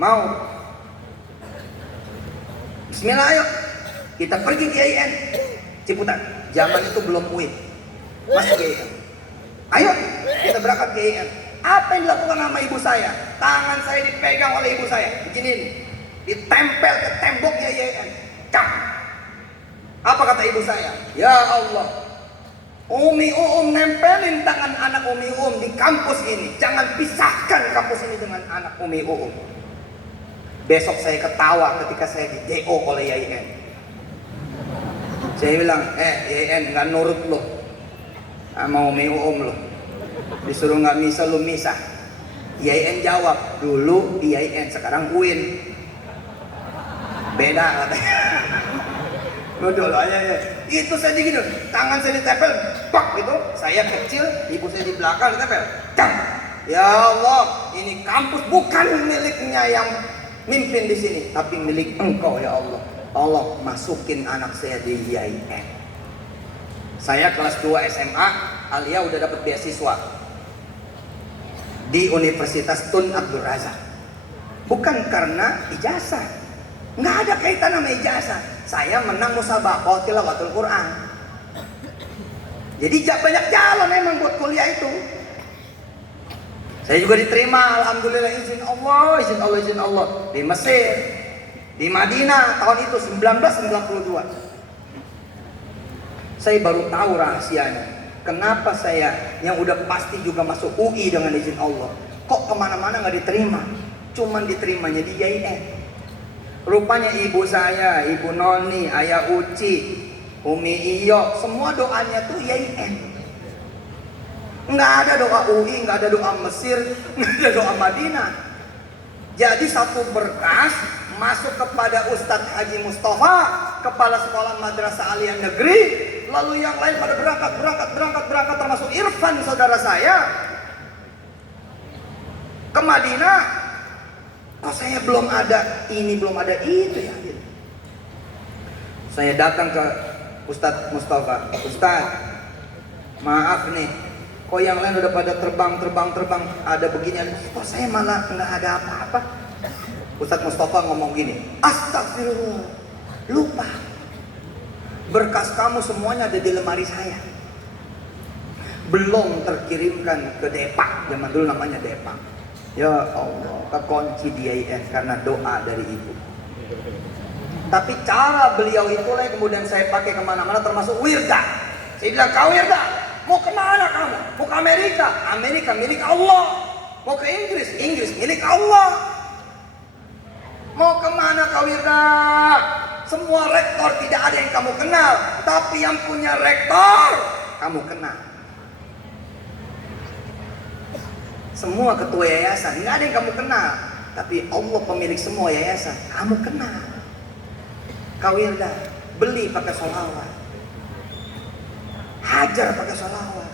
Mau. Bismillah, ayo kita pergi ke IAIN Ciputat. Zaman itu belum UIN. Masuk ke IAIN. Ayo kita berangkat ke IAIN. Apa yang dilakukan sama ibu saya? Tangan saya dipegang oleh ibu saya, begini, ditempel ke temboknya IAIN. Cak. Apa kata ibu saya? Ya Allah, Umi Uum nempelin tangan anak Umi Uum di kampus ini. Jangan pisahkan kampus ini dengan anak Umi Uum. Besok saya ketawa ketika saya di DO oleh IAIN. Saya bilang, IAIN nggak nurut lo sama Umi Uum lo. Disuruh nggak misa lo misa. IAIN jawab, dulu IAIN sekarang UIN. Beda katanya. Dulu aja ya. Itu saya digini, tangan saya ditempel, pak gitu. Saya kecil, ibu saya di belakang ditempel. Cang. Ya Allah, ini kampus bukan miliknya yang mimpin di sini, tapi milik Engkau ya Allah. Tolong masukin anak saya di IAIN. Saya kelas 2 SMA, Alia udah dapat beasiswa di Universitas Tun Abdul Razak. Bukan karena ijazah, nggak ada kaitan sama ijazah. Saya menang musabaqah tilawatul Quran. Jadi banyak jalan emang buat kuliah itu. Saya juga diterima, alhamdulillah, izin Allah di Mesir, di Madinah tahun itu 1992. Saya baru tahu rahasianya. Kenapa saya yang udah pasti juga masuk UI dengan izin Allah, kok kemana-mana nggak diterima? Cuman diterimanya di IAIN. Rupanya ibu saya, ibu Noni, ayah Uci, Umi Iyo, semua doanya tuh IAIN. Nggak ada doa UI, nggak ada doa Mesir, nggak ada doa Madinah. Jadi satu berkas masuk kepada Ustadz Haji Mustafa, kepala sekolah madrasah aliyah negeri. Lalu yang lain pada berangkat, termasuk Irfan saudara saya ke Madinah. Kok saya belum ada ini, belum ada itu ya. Saya datang ke Ustadz Mustafa, Ustadz, maaf nih, kok yang lain udah pada terbang, ada beginian, kok saya malah nggak ada apa-apa. Ustadz Mustafa ngomong gini, astagfirullah, lupa, berkas kamu semuanya ada di lemari saya, belum terkirimkan ke Depak, zaman dulu namanya Depak. Ya Allah, kekunci di IAIN karena doa dari ibu. Tapi cara beliau itulah yang kemudian saya pakai kemana-mana, termasuk Wirda. Saya bilang, kau Wirda, mau kemana kamu? Mau ke Amerika? Amerika milik Allah. Mau ke Inggris? Inggris milik Allah. Mau kemana kau Wirda? Semua rektor tidak ada yang kamu kenal, tapi yang punya rektor kamu kenal. Semua ketua yayasan nggak ada yang kamu kenal, tapi Allah pemilik semua yayasan kamu kenal. Kau Wirda, beli pakai sholawat, hajar pakai sholawat.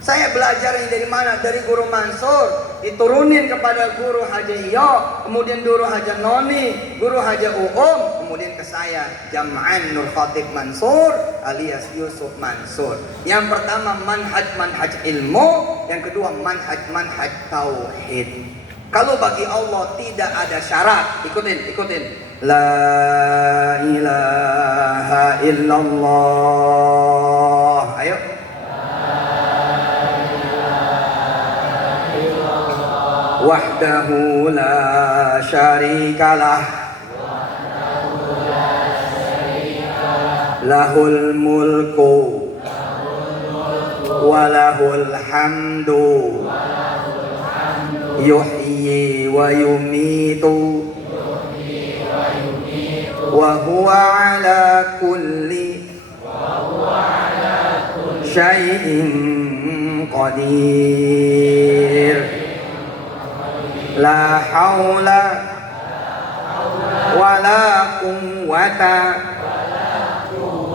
Saya belajar ini dari mana? Dari Guru Mansur, diturunin kepada Guru Haji Iyo, kemudian Guru Haji Noni, Guru Haji Uum, kemudian ke saya, Jam'an Nur Khatib Mansur alias Yusuf Mansur. Yang pertama manhaj ilmu, yang kedua manhaj tauhid. Kalau bagi Allah tidak ada syarat, ikutin. La ilaha illallah. Ayo. Wahdahu la syarikalah, lahul mulku wa lahul hamdu, yuhyi wa yumitu wa huwa ala kulli syai'in qadir. La haula wa la quwwata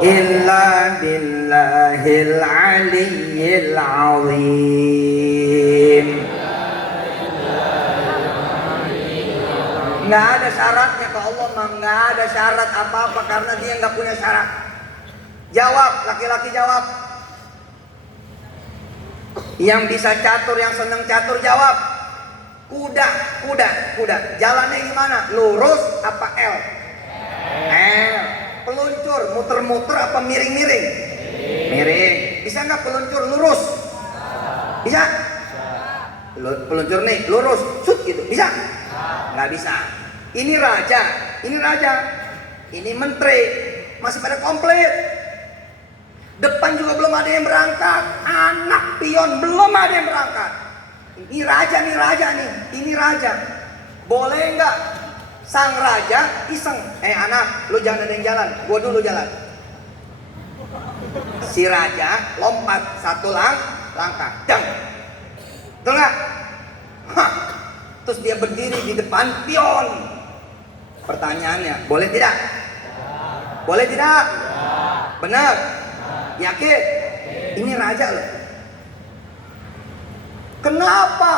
illa billahil aliyyil azim. Nggak ada syaratnya ke Allah, nggak ada syarat apa-apa karena dia nggak punya syarat. Jawab, laki-laki jawab. Yang bisa catur, yang seneng catur jawab. Kuda. Jalannya gimana? Lurus apa L? L. Peluncur, muter-muter apa miring-miring? Miring. Bisa nggak peluncur lurus? Bisa? Peluncur nih, lurus, shoot gitu. Bisa? Nggak bisa. Ini raja. Ini menteri. Masih pada komplit. Depan juga belum ada yang berangkat. Anak pion belum ada yang berangkat. Ini raja nih. Ini raja. Boleh nggak sang raja iseng? Anak, lu jangan ada yang jalan. Gua dulu jalan. Si raja lompat satu langkah. Dang. Betul nggak? Terus dia berdiri di depan pion. Pertanyaannya, boleh tidak? Boleh tidak? Benar? Yakin? Ini raja loh. Kenapa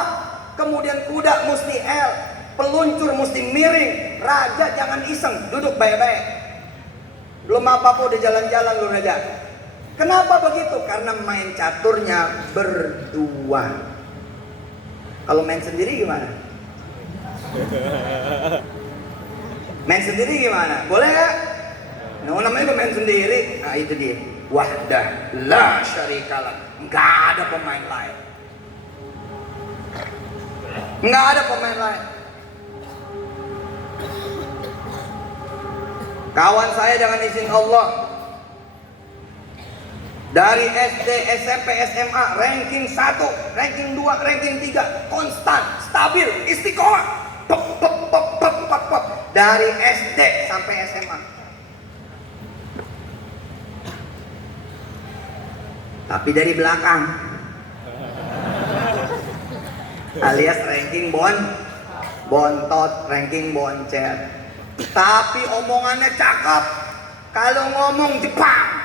kemudian kuda mesti L, peluncur mesti miring, raja jangan iseng, duduk baik-baik. Belum apa-apa udah jalan-jalan lu raja. Kenapa begitu? Karena main caturnya berdua. Kalau main sendiri gimana? Main sendiri gimana? Boleh gak? Nah, namanya main sendiri. Nah itu dia. Wahdah la syarikalah. Nggak ada pemain lain. Nggak ada pemain lain. Kawan saya dengan izin Allah Dari SD, SMP, SMA, ranking 1, ranking 2, ranking 3, konstan, stabil, istiqomah. Pop, pop, pop, pop, pop, pop. Dari SD sampai SMA. Tapi dari belakang, alias ranking bontot, ranking boncet. Tapi omongannya cakep. Kalau ngomong Jepang,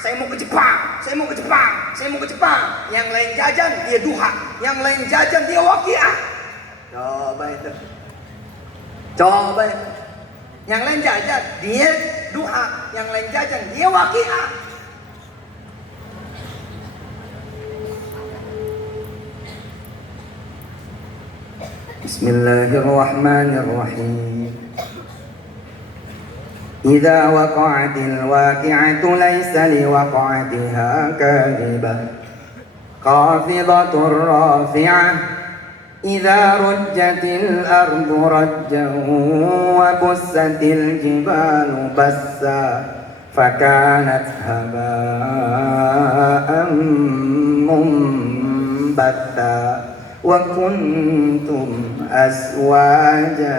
saya mau ke Jepang, saya mau ke Jepang, saya mau ke Jepang. Yang lain jajan, dia duha. Yang lain jajan, dia waqiah. Coba itu. Yang lain jajan, dia duha. Yang lain jajan, dia waqiah. Bismillahirrahmanirrahim. إذا وقعت الواقعة ليس لوقعتها كاذبة خافضة رافعة إذا رجت الأرض رجا وبست الجبال بسا فكانت هباء منبثا وكنتم أزواجا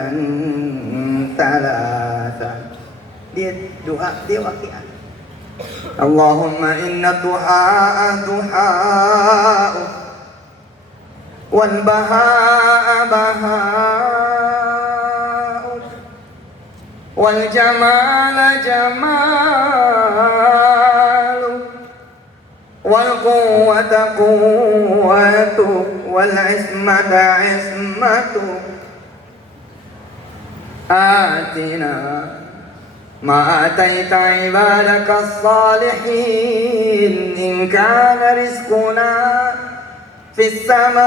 ثلاثا. Dia doa, dia waqiah. Allahumma inna duhaa wal bahaa bahaa wal jamala jamalu wal quwwata quwwatu wal ismata ismatu. Atina ما أتيت عبادك الصالحين إن كان رزقنا في السماء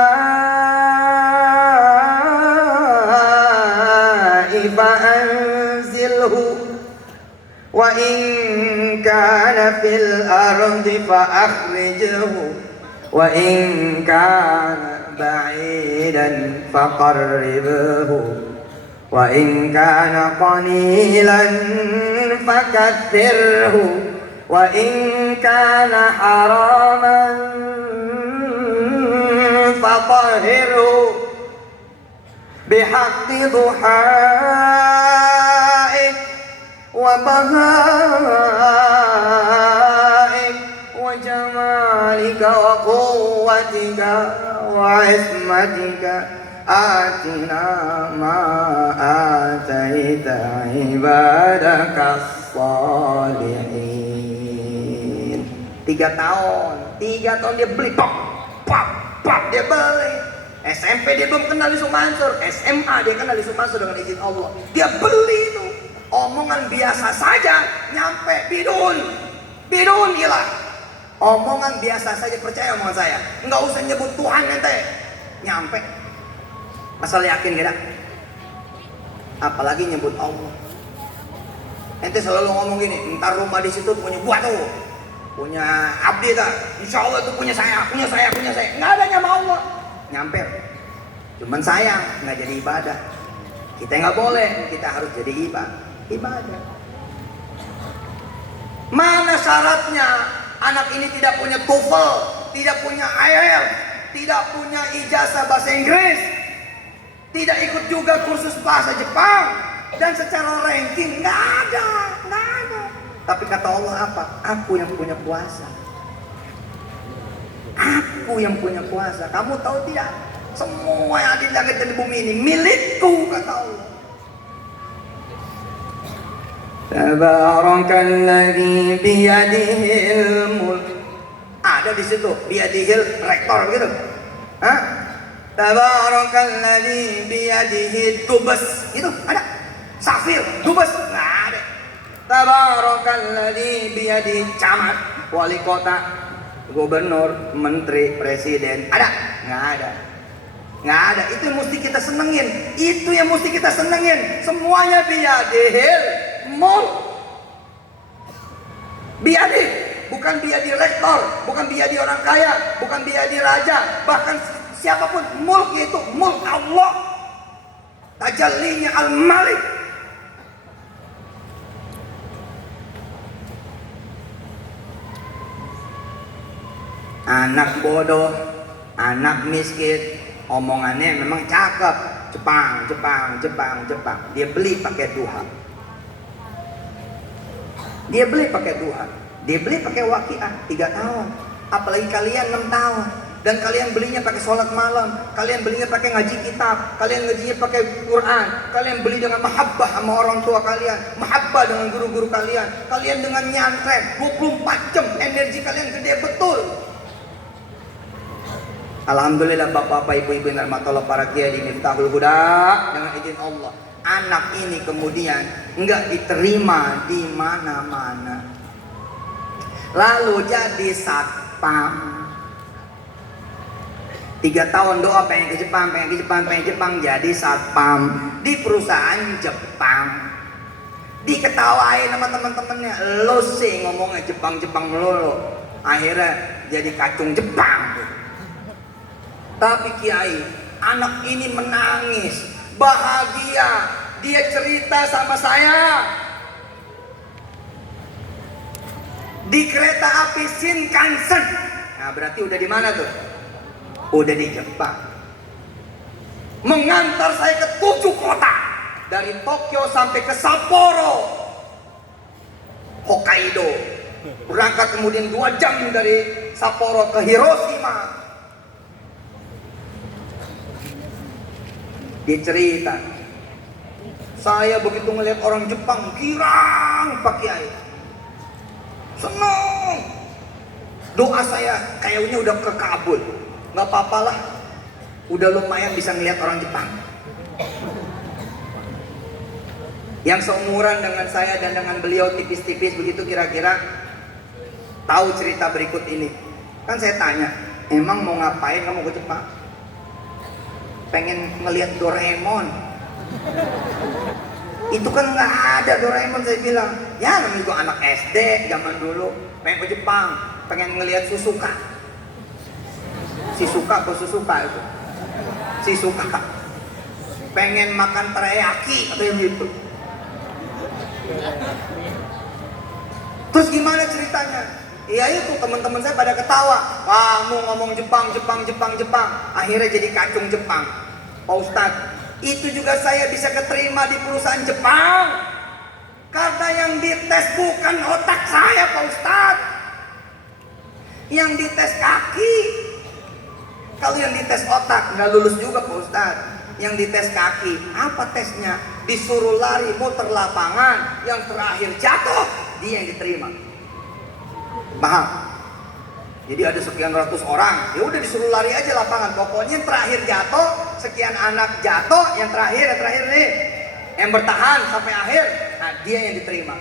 فأنزله وإن كان في الأرض فأخرجه وإن كان بعيدا فقربه وإن كان قليلا فكثره وإن كان حراما فطهره بحق ضحائك وبهائك وجمالك وقوتك وعصمتك. آتنا ما آتيت عبادك الصالحين. 3 tahun dia beli, pop, dia beli. SMP dia belum kenal Yusuf Mansur, SMA dia kenal Yusuf Mansur dengan izin Allah. Dia beli itu, omongan biasa saja nyampe bidun gila. Omongan biasa saja, percaya omongan saya, nggak usah nyebut Tuhan ente, nyampe. Asal yakin kita, apalagi nyebut Allah. Ente selalu ngomong gini, ntar rumah di situ punya gua tuh, punya abdi tak, insya Allah itu punya saya. Nggak ada nama Allah, nyampe. Cuman sayang nggak jadi ibadah. Kita nggak boleh, kita harus jadi ibadah. Mana syaratnya anak ini tidak punya TOEFL, tidak punya IELTS, tidak punya ijazah bahasa Inggris, tidak ikut juga kursus bahasa Jepang, dan secara ranking nggak ada. Tapi kata Allah apa? Aku yang punya kuasa. Kamu tahu tidak? Semua yang ada di langit dan di bumi ini milikku, kata Allah. Tabarakalladzi biyadihil mulk. Ada di situ biyadihil rektor gitu. Hah? Tabarakalladzi biyadihi dubes, itu ada. Safir, dubes, nggak ada. Tabarakalladzi biyadihi camat, wali kota, gubernur, menteri, presiden, ada? Nggak ada. Itu yang mesti kita senengin. Semuanya biyadihil mulk. Biyadi, bukan biyadi rektor, bukan biyadi orang kaya, bukan biyadi raja, bahkan siapapun, mulk itu mulk Allah, tajallinya al-malik. Anak bodoh, anak miskin, omongannya memang cakep. Jepang, Jepang, Jepang, Jepang. Dia beli pakai duha. Dia beli pakai duha. Dia beli pakai waqiah 3 tahun. Apalagi kalian 6 tahun. Dan kalian belinya pakai sholat malam, kalian belinya pakai ngaji kitab, kalian ngajinya pakai Quran, kalian beli dengan mahabbah sama orang tua kalian, mahabbah dengan guru-guru kalian, kalian dengan nyantren 24 jam, energi kalian gede betul. Alhamdulillah bapak-bapak, ibu-ibu yang rahmatullah, para kiai di Miftahul Huda, dengan izin Allah, anak ini kemudian enggak diterima di mana-mana. Lalu jadi satpam. 3 tahun doa pengen ke Jepang, pengen ke Jepang, pengen ke Jepang, jadi satpam di perusahaan Jepang. Diketawain sama teman-temannya, lo sih ngomongnya Jepang-Jepang melulu. Akhirnya jadi kacung Jepang. Tapi kiai, anak ini menangis, bahagia. Dia cerita sama saya. Di kereta api Shinkansen. Nah, berarti udah di mana tuh? Udah di Jepang. Mengantar saya ke 7 kota. Dari Tokyo sampai ke Sapporo, Hokkaido. Berangkat kemudian 2 jam dari Sapporo ke Hiroshima. Dia cerita, saya begitu ngelihat orang Jepang girang Pak Kiai, senang. Doa saya kayaknya udah kekabul. Nggak apa-apalah, udah lumayan bisa ngelihat orang Jepang. Yang seumuran dengan saya dan dengan beliau tipis-tipis begitu kira-kira tahu cerita berikut ini. Kan saya tanya, emang mau ngapain kamu ke Jepang? Pengen ngelihat Doraemon. Itu kan nggak ada Doraemon, saya bilang. Ya namanya juga anak SD zaman dulu. Pengen ke Jepang, pengen ngelihat Suzuka. Shizuka atau Suzuka itu? Shizuka. Pengen makan teriyaki atau yang gitu. Terus gimana ceritanya? Iya itu teman-teman saya pada ketawa. Kamu ngomong Jepang, Jepang, Jepang, Jepang. Akhirnya jadi kacung Jepang. Pak Ustadz, itu juga saya bisa keterima di perusahaan Jepang. Karena yang dites bukan otak saya Pak Ustadz. Yang dites kaki. Kalau yang dites otak nggak lulus juga Pak Ustadz. Yang dites kaki, apa tesnya? Disuruh lari muter lapangan, yang terakhir jatuh, dia yang diterima. Paham? Jadi ada sekian ratus orang, ya udah disuruh lari aja lapangan. Pokoknya yang terakhir jatuh, sekian anak jatuh, yang terakhir nih, yang bertahan sampai akhir, nah dia yang diterima.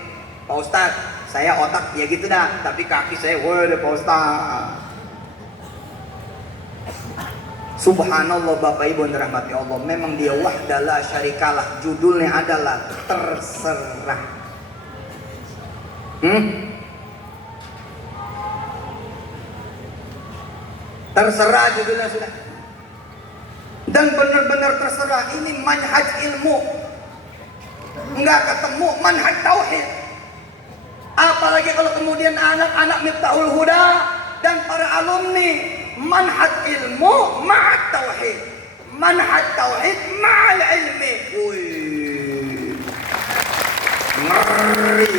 Pak Ustadz, saya otak ya gitu dah, tapi kaki saya, waduh Pak Ustadz. Subhanallah Bapak Ibu yang dirahmati Allah, memang dia wahdalah syarikalah, judulnya adalah terserah. Terserah judulnya sudah. Dan benar-benar terserah, ini manhaj ilmu. Enggak ketemu manhaj tauhid. Apalagi kalau kemudian anak-anak Miftahul Huda dan para alumni manhaj ilmu ma'at tauhid, manhaj tauhid ma'al ilmi. Wih, ngeri.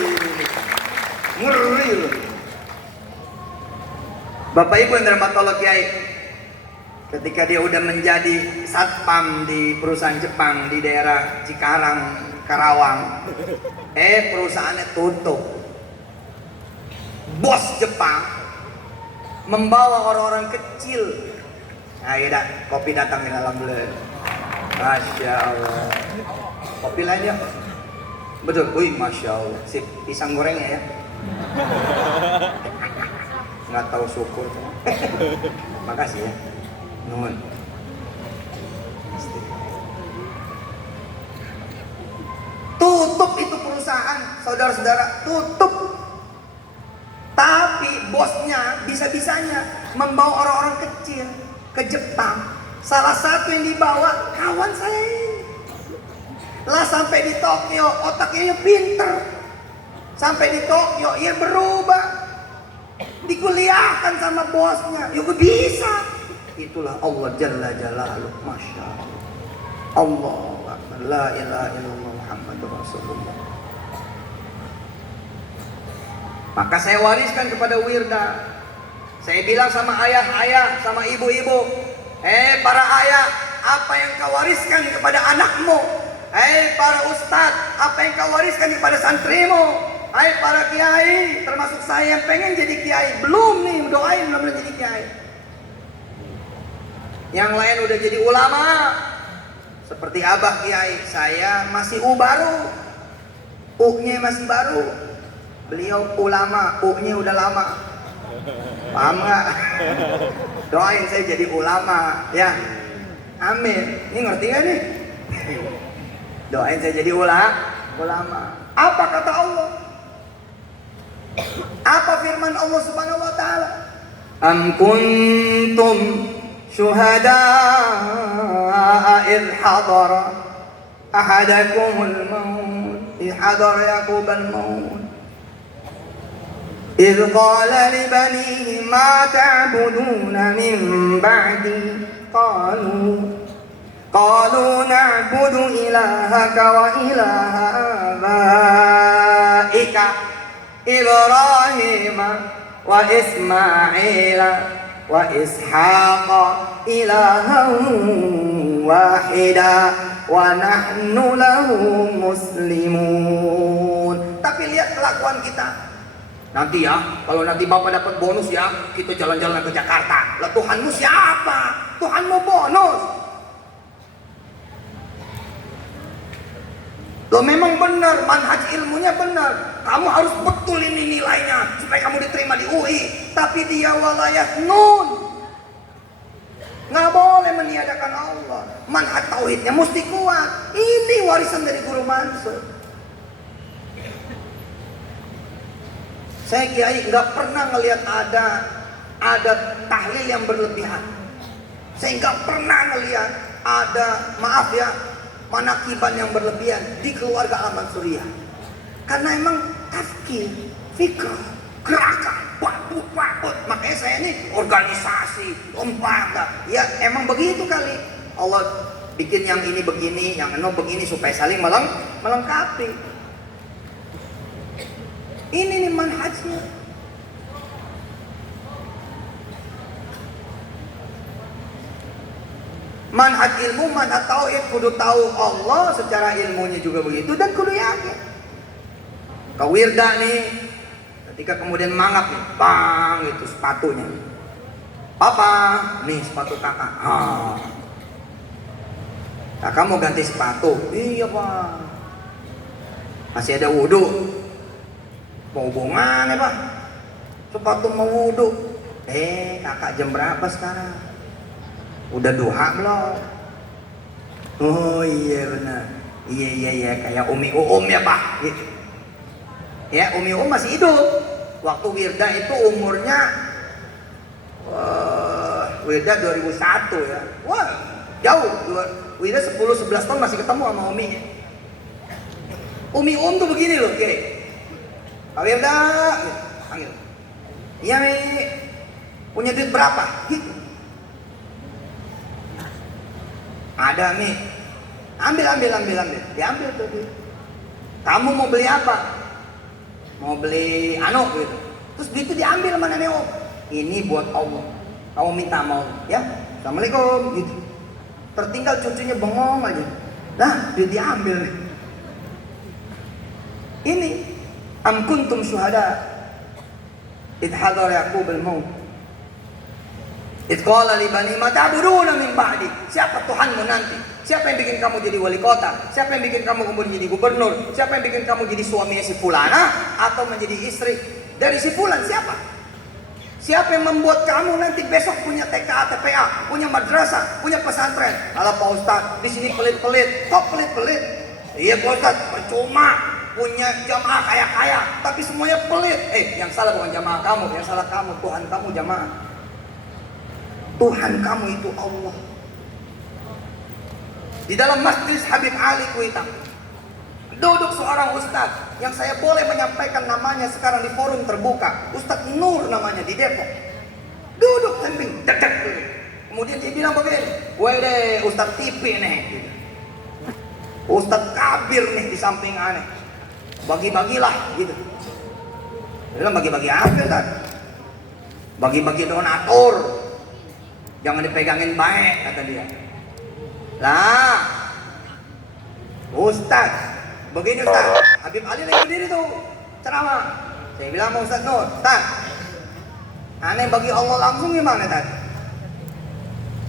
Bapak Ibu yang dirahmati Allah Kiai, ketika dia udah menjadi satpam di perusahaan Jepang di daerah Cikarang, Karawang, perusahaannya tutup. Bos Jepang membawa orang-orang kecil. Nah, ya dah, kopi datang ini alhamdulillah. Masya Allah. Kopi lain ya. Betul, wih Masya Allah. Sip, pisang gorengnya ya. Nggak tahu syukur. Makasih ya. Nuhun. Tutup itu perusahaan, saudara-saudara, tutup. Tapi bosnya bisa-bisanya membawa orang-orang kecil ke Jepang. Salah satu yang dibawa kawan saya ini. Lah sampai di Tokyo otaknya pinter. Sampai di Tokyo ia berubah. Dikuliahkan sama bosnya. Yuk bisa. Itulah Allah Jalla Jalaluh. Masya Allah. Allahu Akbar. La ilaha illallah Muhammadur Rasulullah. Maka saya wariskan kepada Wirda. Saya bilang sama ayah-ayah, sama ibu-ibu, para ayah, apa yang kau wariskan kepada anakmu? Para ustadz, apa yang kau wariskan kepada santrimu? Para kiai, termasuk saya yang pengen jadi kiai, belum nih, doain belum jadi kiai. Yang lain udah jadi ulama, seperti abah kiai, saya masih baru, U-nya masih baru. Beliau ulama, U-nya udah lama. Paham gak? Doain saya jadi ulama, ya. Amin. Ini ngerti gak nih? Doain saya jadi ulama. Apa kata Allah? Apa firman Allah Subhanahu wa taala? Am kuntum syuhada'a idh hadara ahadakumul maut, idh hadara yaqubal maut. إذ قال لبنيه ما تعبدون من بعدي قالوا نعبد إلهك وإله آبائك إبراهيم وإسماعيل وإسحاق إلها واحدا ونحن له مسلمون. Tapi lihat kelakuan kita. Nanti ya, kalau nanti Bapak dapat bonus ya, kita jalan-jalan ke Jakarta. Lah Tuhanmu siapa? Tuhanmu bonus. Loh memang benar, manhaj ilmunya benar. Kamu harus betul ini nilainya supaya kamu diterima di UI. Tapi dia walayah nun. Nggak boleh meniadakan Allah. Manhaj tauhidnya mesti kuat. Ini warisan dari Guru Mansur. Saya kiai nggak pernah ngelihat ada tahlil yang berlebihan. Saya nggak pernah ngelihat ada, maaf ya, manakiban yang berlebihan di keluarga Al-Mansuriyah. Karena emang tafkir, fikr, gerakan, bakut. Makanya saya ini organisasi, lembaga. Ya emang begitu kali. Allah bikin yang ini begini, yang ini begini supaya saling melengkapi. Ini nih manhajnya. Manhaj ilmu, manhaj tauhid, kudu tahu Allah secara ilmunya juga begitu dan kudu yakin. Kau Wirda nih, ketika kemudian mangap nih, bang itu sepatunya. Papa, nih sepatu kakak. Kakak mau ganti sepatu. Iya pak. Masih ada wudhu. Mau hubungan ya pak, sepatu mau wudhu. Kakak jam berapa sekarang? Udah duha belum? Oh iya benar. Iya kayak Umi Uum ya pak gitu. Ya Umi Uum masih hidup. Waktu Wirda itu umurnya Wirda 2001 ya. Wah jauh. Wirda 10-11 tahun masih ketemu sama Uminya. Umi Uum tuh begini loh kira. Pak Wirda, panggil. Iya nih, punya duit berapa? Gitu. Ada nih, ambil. Diambil tuh duit. Kamu mau beli apa? Mau beli gitu. Terus duit itu diambil sama nenek om. Ini buat Allah. Kamu minta mau, ya? Assalamualaikum. Gitu. Tertinggal cucunya bengong aja. Nah, duit diambil nih. Ini. Am kuntum syuhada idh hadara yaqubal maut idh qala li bani ma ta'buduna min ba'di. Siapa Tuhanmu nanti? Siapa yang bikin kamu jadi wali kota? Siapa yang bikin kamu kemudian jadi gubernur? Siapa yang bikin kamu jadi suaminya si fulana atau menjadi istri dari si fulan? Siapa? Siapa yang membuat kamu nanti besok punya TKA, TPA, punya madrasah, punya pesantren? Alah Pak Ustadz, di sini pelit-pelit. Kok pelit-pelit? Iya Pak Ustadz, percuma punya jamaah kaya-kaya, tapi semuanya pelit. Yang salah bukan jamaah kamu, yang salah kamu, Tuhan kamu jamaah. Tuhan kamu itu Allah. Di dalam masjid Habib Ali Kuitang, Duduk seorang ustadz yang saya boleh menyampaikan namanya sekarang di forum terbuka. Ustadz Nur namanya di Depok. Duduk samping, dekat. Kemudian dia bilang begini, wede Ustadz TV nih. Ustadz Kabir nih di samping aneh. Bagi-bagilah gitu. Dia bilang bagi-bagi apa kan? Bagi-bagi donatur. Jangan dipegangin baik kata dia. Lah, Ustadz, begini Ustadz, Habib Ali lagi berdiri tuh ceramah. Saya bilang sama Ustadz Nur, Ustadz, aneh bagi Allah langsung gimana Ustadz?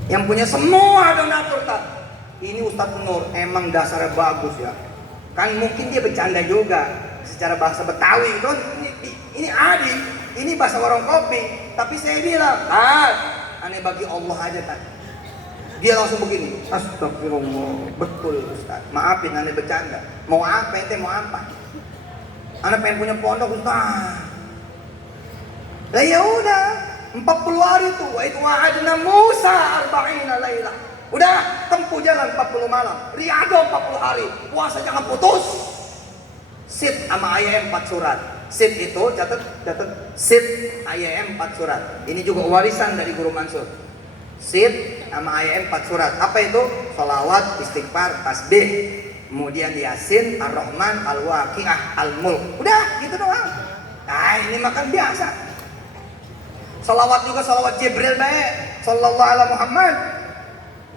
Yang punya semua donatur Ustadz. Ini Ustadz Nur emang dasarnya bagus ya. Kan mungkin dia bercanda juga secara bahasa Betawi kan. Ini adi, ini bahasa warung kopi. Tapi saya bilang, aneh bagi Allah aja Ustadz. Dia langsung begini, astagfirullah, betul Ustaz. Maafin aneh bercanda. Mau apa ente mau apa? Aneh pengen punya pondok Ustaz. Lah ya udah, 40 hari itu, wa itu wa'adna Musa 40 laila. Udah, tempuh jalan 40 malam. Riyadhah 40 hari. Puasa jangan putus. Sit sama ayat 4 surat. Sit itu catat sit ayat 4 surat. Ini juga warisan dari Guru Mansur. Sit sama ayat 4 surat. Apa itu? Sholawat, istighfar, tasbih, kemudian Yasin, Ar-Rahman, Al-Waqi'ah, Al-Mulk. Udah gitu doang. Nah ini makan biasa. Sholawat juga sholawat Jibril baik. Sallallahu alaihi Muhammad.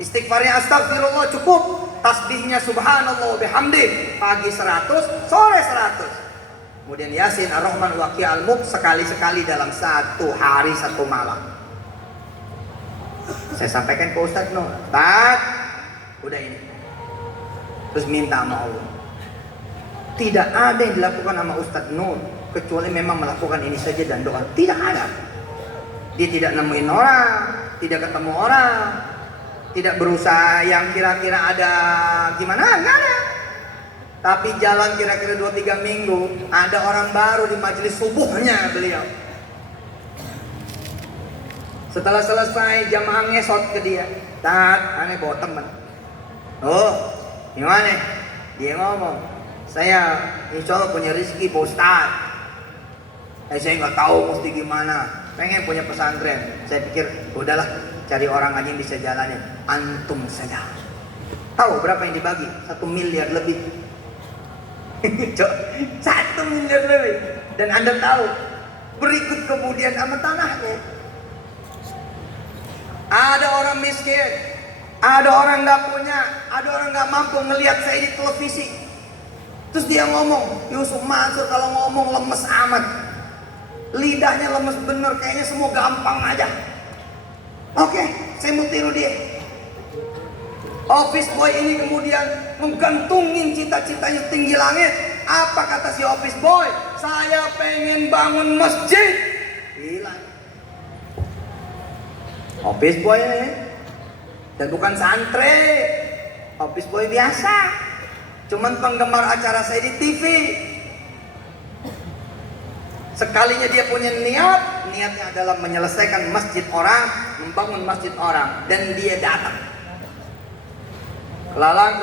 Istighfarnya astagfirullah cukup. Tasbihnya subhanallah bihamdi. Pagi 100, sore 100. Kemudian Yasin, Ar-Rahman, Waqi'ah, Al-Mulk sekali-sekali dalam satu hari satu malam. Saya sampaikan ke Ustadz Nur, Ustadz, udah ini. Terus minta sama Allah. Tidak ada yang dilakukan sama Ustadz Nur kecuali memang melakukan ini saja dan doa. Tidak ada. Dia tidak nemuin orang, tidak ketemu orang, tidak berusaha yang kira-kira ada gimana, enggak ada. Tapi jalan kira-kira 2-3 minggu, ada orang baru di majelis subuhnya beliau. Setelah selesai jamaah ngesot ke dia, aneh bawa teman. Oh, gimana? Dia ngomong, saya insya Allah punya rezeki Pak Ustadz. Saya nggak tahu mesti gimana. Pengen punya pesantren. Saya pikir, udahlah, cari orang aja yang bisa jalanin. Antum saja. Tahu berapa yang dibagi? 1 miliar lebih. 1 miliar lebih. Dan Anda tahu, berikut kemudian sama tanahnya. Ada orang miskin, ada orang nggak punya, ada orang nggak mampu ngelihat saya di televisi. Terus dia ngomong, Yusuf Mansur kalau ngomong lemes amat, lidahnya lemes bener, kayaknya semua gampang aja. Oke, saya mau tiru dia. Office boy ini kemudian menggantungin cita-citanya tinggi langit. Apa kata si office boy? Saya pengen bangun masjid. Gila. Office boy ini, dan bukan santri, office boy biasa, cuman penggemar acara saya di TV. Sekalinya dia punya niatnya adalah menyelesaikan masjid orang, membangun masjid orang, dan dia datang. Kelalang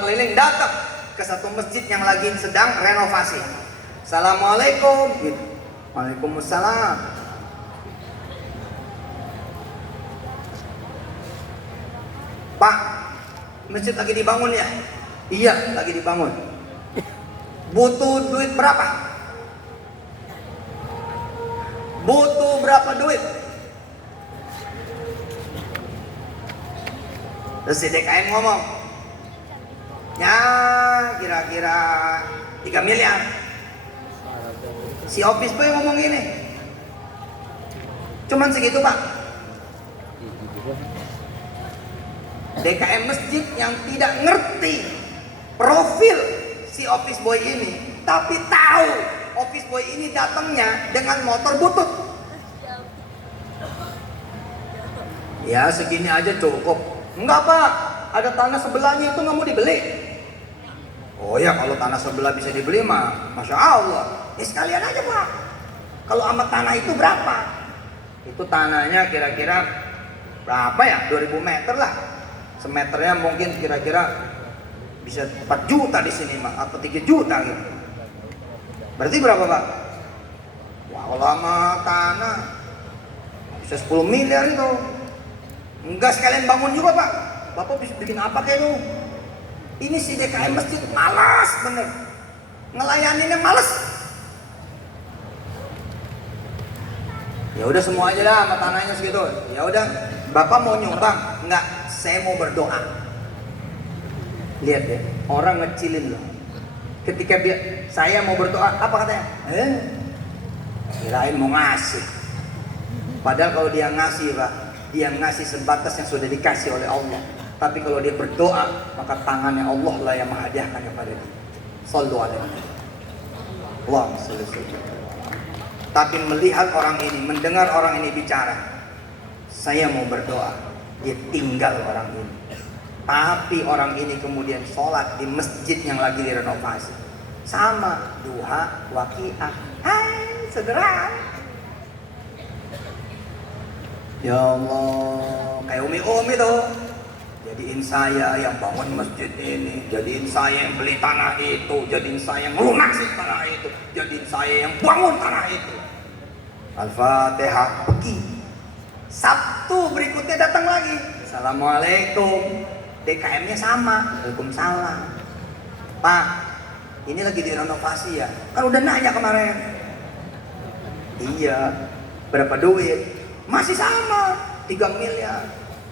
keliling datang ke satu masjid yang lagi sedang renovasi. Assalamualaikum, gitu. Waalaikumsalam. Pak, masjid lagi dibangun ya? Iya, lagi dibangun. Butuh duit berapa? Butuh berapa duit? Terus si DKM ngomong, ya kira-kira 3 miliar. Si office boy ngomong gini, cuman segitu Pak. DKM masjid yang tidak ngerti profil si office boy ini, tapi tahu office boy ini datangnya dengan motor butut. Ya segini aja cukup. Enggak Pak, ada tanah sebelahnya itu nggak mau dibeli. Oh ya kalau tanah sebelah bisa dibeli mah, Masya Allah. Ya sekalian aja Pak. Kalau amat tanah itu berapa? Itu tanahnya kira-kira berapa ya? 2000 meter lah. Semeternya mungkin kira-kira Bisa 4 juta di sini mah, atau 3 juta gitu. Berarti berapa Pak? Wah, kalau sama tanah bisa 10 miliar itu. Enggak sekalian bangun juga Pak. Bapak bisa bikin apa kayak lu? Ini si DKM masjid malas bener. Ngelayaninnya malas. Ya udah semua aja dah sama tanahnya segitu. Ya udah, Bapak mau nyumbang? Enggak, saya mau berdoa. Lihat ya, orang ngecilin loh. Ketika saya mau berdoa, apa katanya? Kirain mau ngasih. Padahal kalau dia ngasih Pak, dia ngasih sebatas yang sudah dikasih oleh Allah. Tapi kalau dia berdoa, maka tangannya Allah lah yang menghadiahkan kepada dia. Shallu alaihi. Allahumma shalli alaihi. Tapi melihat orang ini, mendengar orang ini bicara, saya mau berdoa, dia tinggal orang ini. Tapi orang ini kemudian sholat di masjid yang lagi direnovasi. Sama, duha, waqiah. Hai, sederhana. Ya Allah, kayak umi-umi tuh. Jadiin saya yang bangun masjid ini, jadiin saya yang beli tanah itu, jadiin saya yang lunasin tanah itu, jadiin saya yang bangun tanah itu. Al-Fatihah, pergi. Sabtu berikutnya datang lagi. Assalamualaikum. DKM-nya sama. Waalaikumsalam. Pak, ini lagi direnovasi ya? Kan udah nanya kemarin. Iya. Berapa duit? Masih sama. 3 miliar.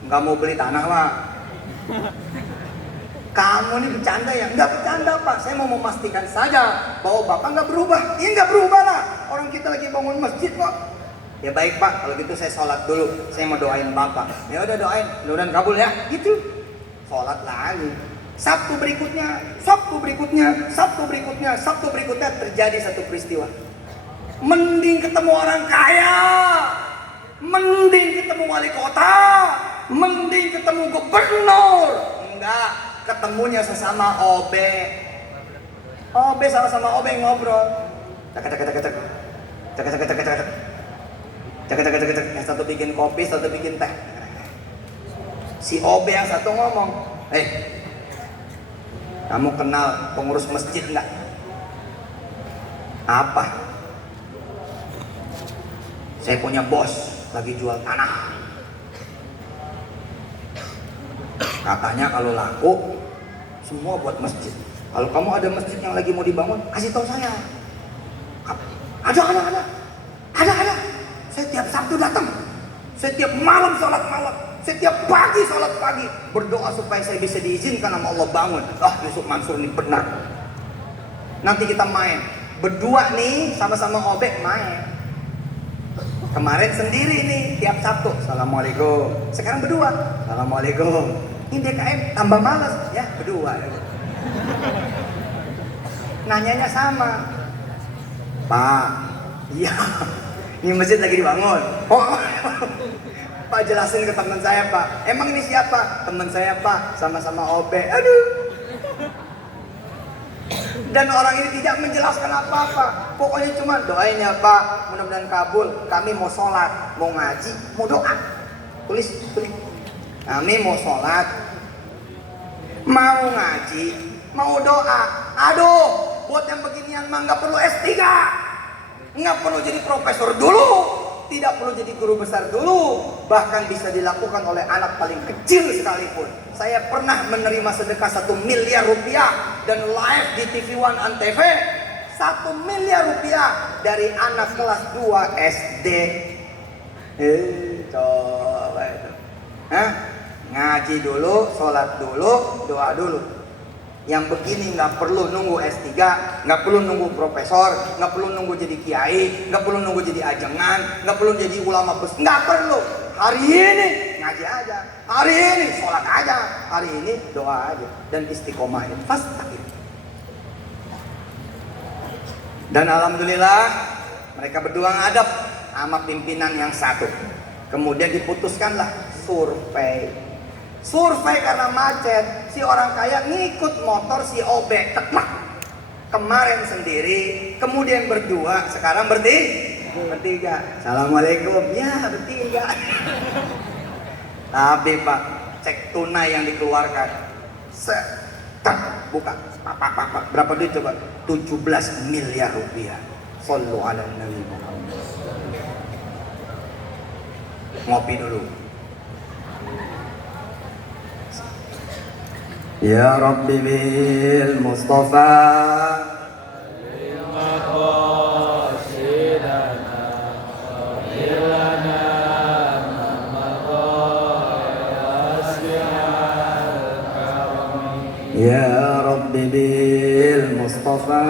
Nggak mau beli tanah Pak. Kamu ini bercanda ya? Nggak bercanda Pak. Saya mau memastikan saja bahwa Bapak nggak berubah. Iya nggak berubah lah. Orang kita lagi bangun masjid kok. Ya baik Pak, kalau gitu saya sholat dulu. Saya mau doain Bapak. Ya udah doain, mudah-mudahan kabul ya. Gitu. Sholat lagi. Sabtu berikutnya terjadi satu peristiwa. Mending ketemu orang kaya, mending ketemu wali kota, mending ketemu gubernur. Enggak, ketemunya sesama OB. OB sama-sama OB ngobrol. Yang satu bikin kopi, satu bikin teh. Si OB yang satu ngomong, kamu kenal pengurus masjid enggak? Apa? Saya punya bos lagi jual tanah. Katanya kalau laku semua buat masjid. Kalau kamu ada masjid yang lagi mau dibangun, kasih tahu saya. Ada. Saya tiap Sabtu datang. Saya tiap malam sholat malam. Saya tiap pagi sholat pagi. Berdoa supaya saya bisa diizinkan sama Allah bangun. Yusuf Mansur ini benar. Nanti kita main. Berdua nih sama-sama obek main. Kemarin sendiri nih tiap Sabtu. Assalamualaikum. Sekarang berdua. Assalamualaikum. Ini DKM tambah malas. Ya berdua. Nanyanya sama. Pak. Iya. Ini masjid lagi dibangun. Pak jelasin ke teman saya Pak. Emang ini siapa? Teman saya Pak. Sama-sama OB. Aduh. Dan orang ini tidak menjelaskan apa-apa. Pokoknya cuma doain ya Pak. Mudah-mudahan kabul. Kami mau sholat, mau ngaji, mau doa. Tulis. Kami mau sholat, mau ngaji, mau doa. Aduh, buat yang beginian mah nggak perlu S3. Nggak perlu jadi profesor dulu. Tidak perlu jadi guru besar dulu. Bahkan bisa dilakukan oleh anak paling kecil sekalipun. Saya pernah menerima sedekah 1 miliar rupiah dan live di TV One Antv. 1 miliar rupiah dari anak kelas 2 SD. Coba itu. Ngaji dulu, sholat dulu, doa dulu. Yang begini nggak perlu nunggu S3, nggak perlu nunggu profesor, nggak perlu nunggu jadi kiai, nggak perlu nunggu jadi ajengan, nggak perlu jadi ulama besar, nggak perlu. Hari ini ngaji aja, hari ini sholat aja, hari ini doa aja dan istiqomahin. Fastaqim. Dan alhamdulillah mereka berdua ngadep sama pimpinan yang satu. Kemudian diputuskanlah survei. Survei karena macet, si orang kaya ngikut motor si OB teklak. Kemarin sendiri, kemudian berdua, sekarang bertiga. Assalamualaikum, ya bertiga. Tapi Pak, cek tunai yang dikeluarkan Tak, buka. Berapa duit coba? 17 miliar rupiah. Sallu ala Nabi Muhammad. Ngopi dulu. Ya Rabbi bil Mustafa Ya Rabbi bil Mustafa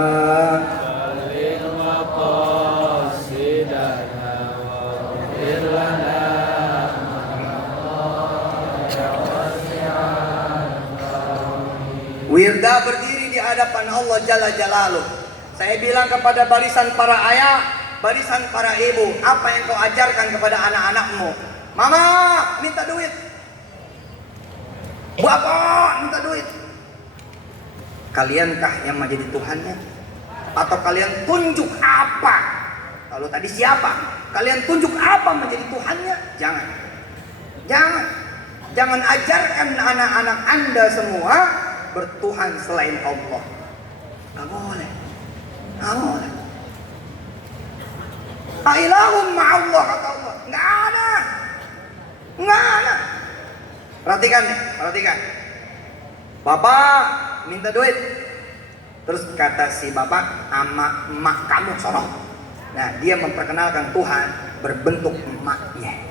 Wirda berdiri di hadapan Allah Jalla Jalaluh. Saya bilang kepada barisan para ayah, barisan para ibu, apa yang kau ajarkan kepada anak-anakmu? Mama, minta duit. Bapak, minta duit. Kaliankah yang menjadi Tuhannya? Atau kalian tunjuk apa? Kalau tadi siapa? Kalian tunjuk apa menjadi Tuhannya? Jangan. Jangan. Jangan ajarkan anak-anak Anda semua bertuhan selain Allah. Nggak boleh. Nggak boleh. Ailahum ma'allah kata Allah. Nggak ada. Nggak ada. Perhatikan nih, perhatikan. Bapak minta duit. Terus kata si bapak, ama emak kamu sono. Nah, dia memperkenalkan Tuhan berbentuk emaknya.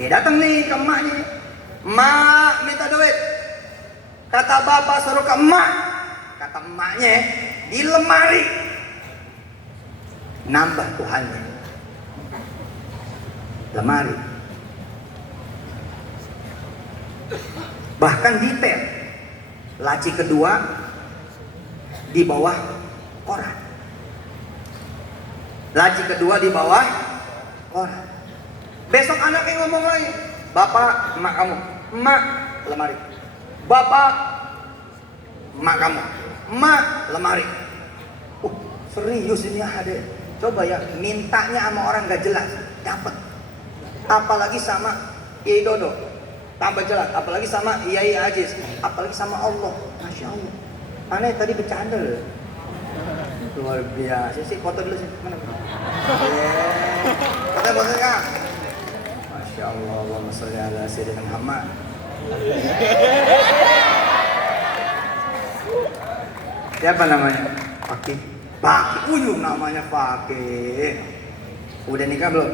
Dia datang nih ke emaknya. Emak minta duit. Kata bapak suruh ke emak. Kata emaknya di lemari. Nambah Tuhannya. Lemari. Bahkan detail. Laci kedua di bawah koran. Laci kedua di bawah koran. Besok anaknya ngomong lagi. Bapak, emak kamu. Emak, lemari. Bapak, emak kamu. Emak, lemari. Serius ini ada. Coba ya, mintanya sama orang gak jelas, dapat. Apalagi sama Kiai Dodo, tambah jelas. Apalagi sama Yai Aziz, apalagi sama Allah. Masya Allah. Aneh tadi bercanda loh. Luar biasa sih. Foto dulu sih. Mana? Foto kak. Masya Allah. Allahumma sholli ala sayyidina Muhammad. Siapa namanya? Fakih. Fakih Uyung namanya Fakih. Udah nikah belum?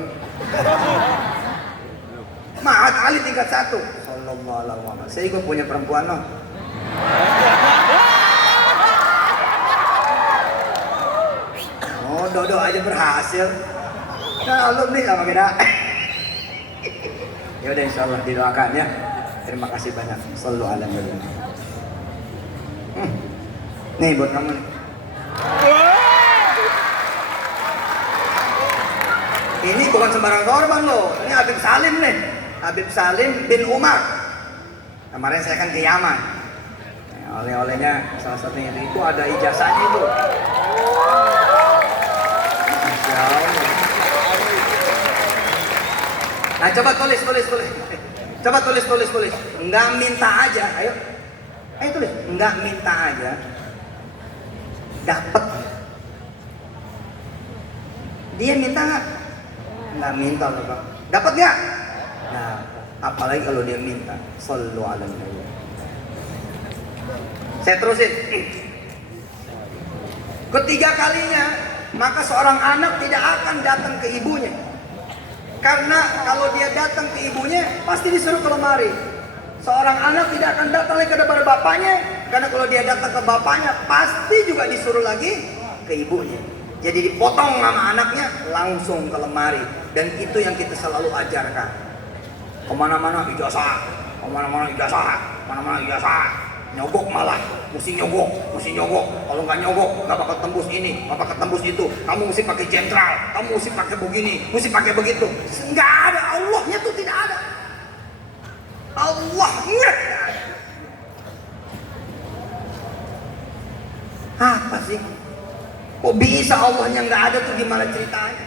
Ma'at Ali tingkat 1. Sallallahu alaihi wasallam. Saya juga punya perempuan loh. Oh, Dodo aja berhasil. Nah, lu nih sama kita. Ya udah, insyaallah didoakan ya. Terima kasih banyak. Sallallahu alaihi wasallam. Nih buat kamu nih. Ini bukan sembarang korban loh. Ini Habib Salim nih. Habib Salim bin Umar. Kemarin saya kan ke Yaman. Oleh-olehnya salah satunya itu ada ijazahnya itu. Masya Allah. Nah coba tulis. Coba tulis. Enggak minta aja, ayo tulis. Enggak minta aja, dapat. Dia minta nggak? Nggak minta loh Pak. Dapat nggak? Nah, apalagi kalau dia minta. Sallu ala Nabi. Saya terusin. Ketiga kalinya, maka seorang anak tidak akan datang ke ibunya. Karena kalau dia datang ke ibunya, pasti disuruh ke lemari. Seorang anak tidak akan datang lagi kepada bapaknya. Karena kalau dia datang ke bapaknya, pasti juga disuruh lagi ke ibunya. Jadi dipotong sama anaknya, langsung ke lemari. Dan itu yang kita selalu ajarkan. Kemana-mana ijazah, kemana-mana ijazah. Nyogok malah, mesti nyogok. Kalau nggak nyogok, nggak bakal tembus ini, nggak bakal tembus itu. Kamu mesti pakai jentral, kamu mesti pakai begini, mesti pakai begitu. Nggak ada, Allahnya tuh tidak ada. Allahnya tidak ada. Apa sih? Kok bisa Allahnya nggak ada tuh, gimana ceritanya?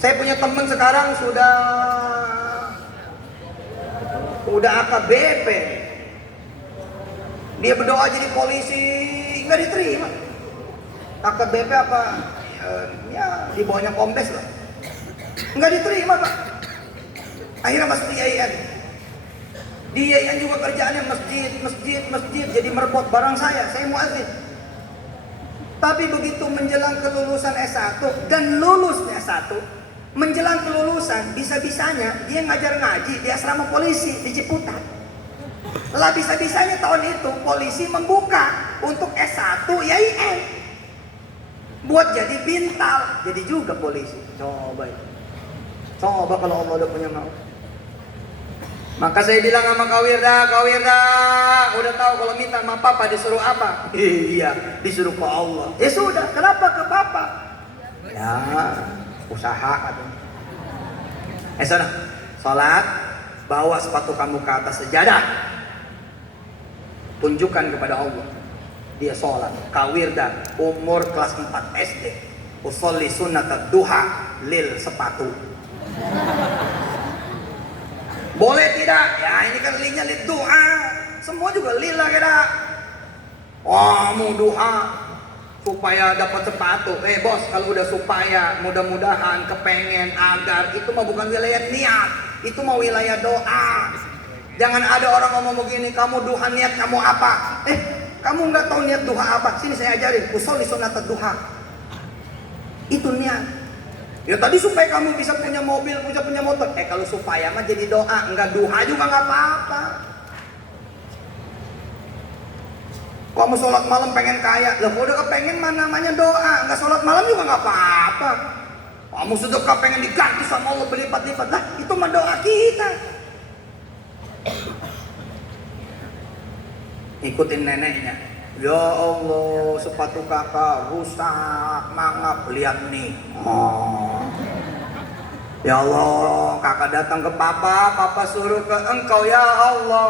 Saya punya teman sekarang sudah Udah AKBP. Dia berdoa jadi polisi, nggak diterima. AKBP apa? Ya di bawahnya kombes lah. Nggak diterima Pak. Akhirnya masuk di IAIN. Di IAIN juga kerjaannya masjid, jadi merebut barang saya muadzin. Tapi begitu menjelang kelulusan S1 dan lulus S1, menjelang kelulusan bisa-bisanya dia ngajar ngaji di asrama polisi di Ciputat. Lah bisa-bisanya tahun itu polisi membuka untuk S1 IAIN buat jadi bintal, jadi juga polisi. Coba kalau Allah udah punya mau. Maka saya bilang sama Kak Wirda, udah tahu kalau minta sama Papa disuruh apa? Iya, disuruh ke Allah. Ya sudah, kenapa ke Papa? Ya, usaha katanya. Sana, sholat, bawa sepatu kamu ke atas sejadah. Tunjukkan kepada Allah. Dia sholat. Kak Wirda, umur kelas 4 SD. Usolli sunnat duha lil sepatu. Boleh tidak? Ya ini kan lilnya lil duha. Semua juga lil lah kita. Wah, mau duha supaya dapat sepatu. Bos, kalau udah supaya, mudah-mudahan, kepengen, agar, itu mah bukan wilayah niat, itu mah wilayah doa. Jangan ada orang ngomong begini, kamu duha niat kamu apa? Kamu nggak tahu niat duha apa? Sini saya ajarin. Usolli sunnat duha. Itu niat. Ya tadi supaya kamu bisa punya mobil, punya motor. Kalau supaya mah jadi doa, enggak duha juga nggak apa-apa. Kamu sholat malam pengen kaya, lah udah kepengen mana namanya doa, enggak sholat malam juga nggak apa-apa. Kamu sedekah pengen diganti sama Allah berlipat-lipat, lah itu mah doa kita. Ikutin neneknya. Ya Allah, sepatu kakak rusak, mangap, lihat nih. Ya Allah, kakak datang ke papa suruh ke engkau ya Allah.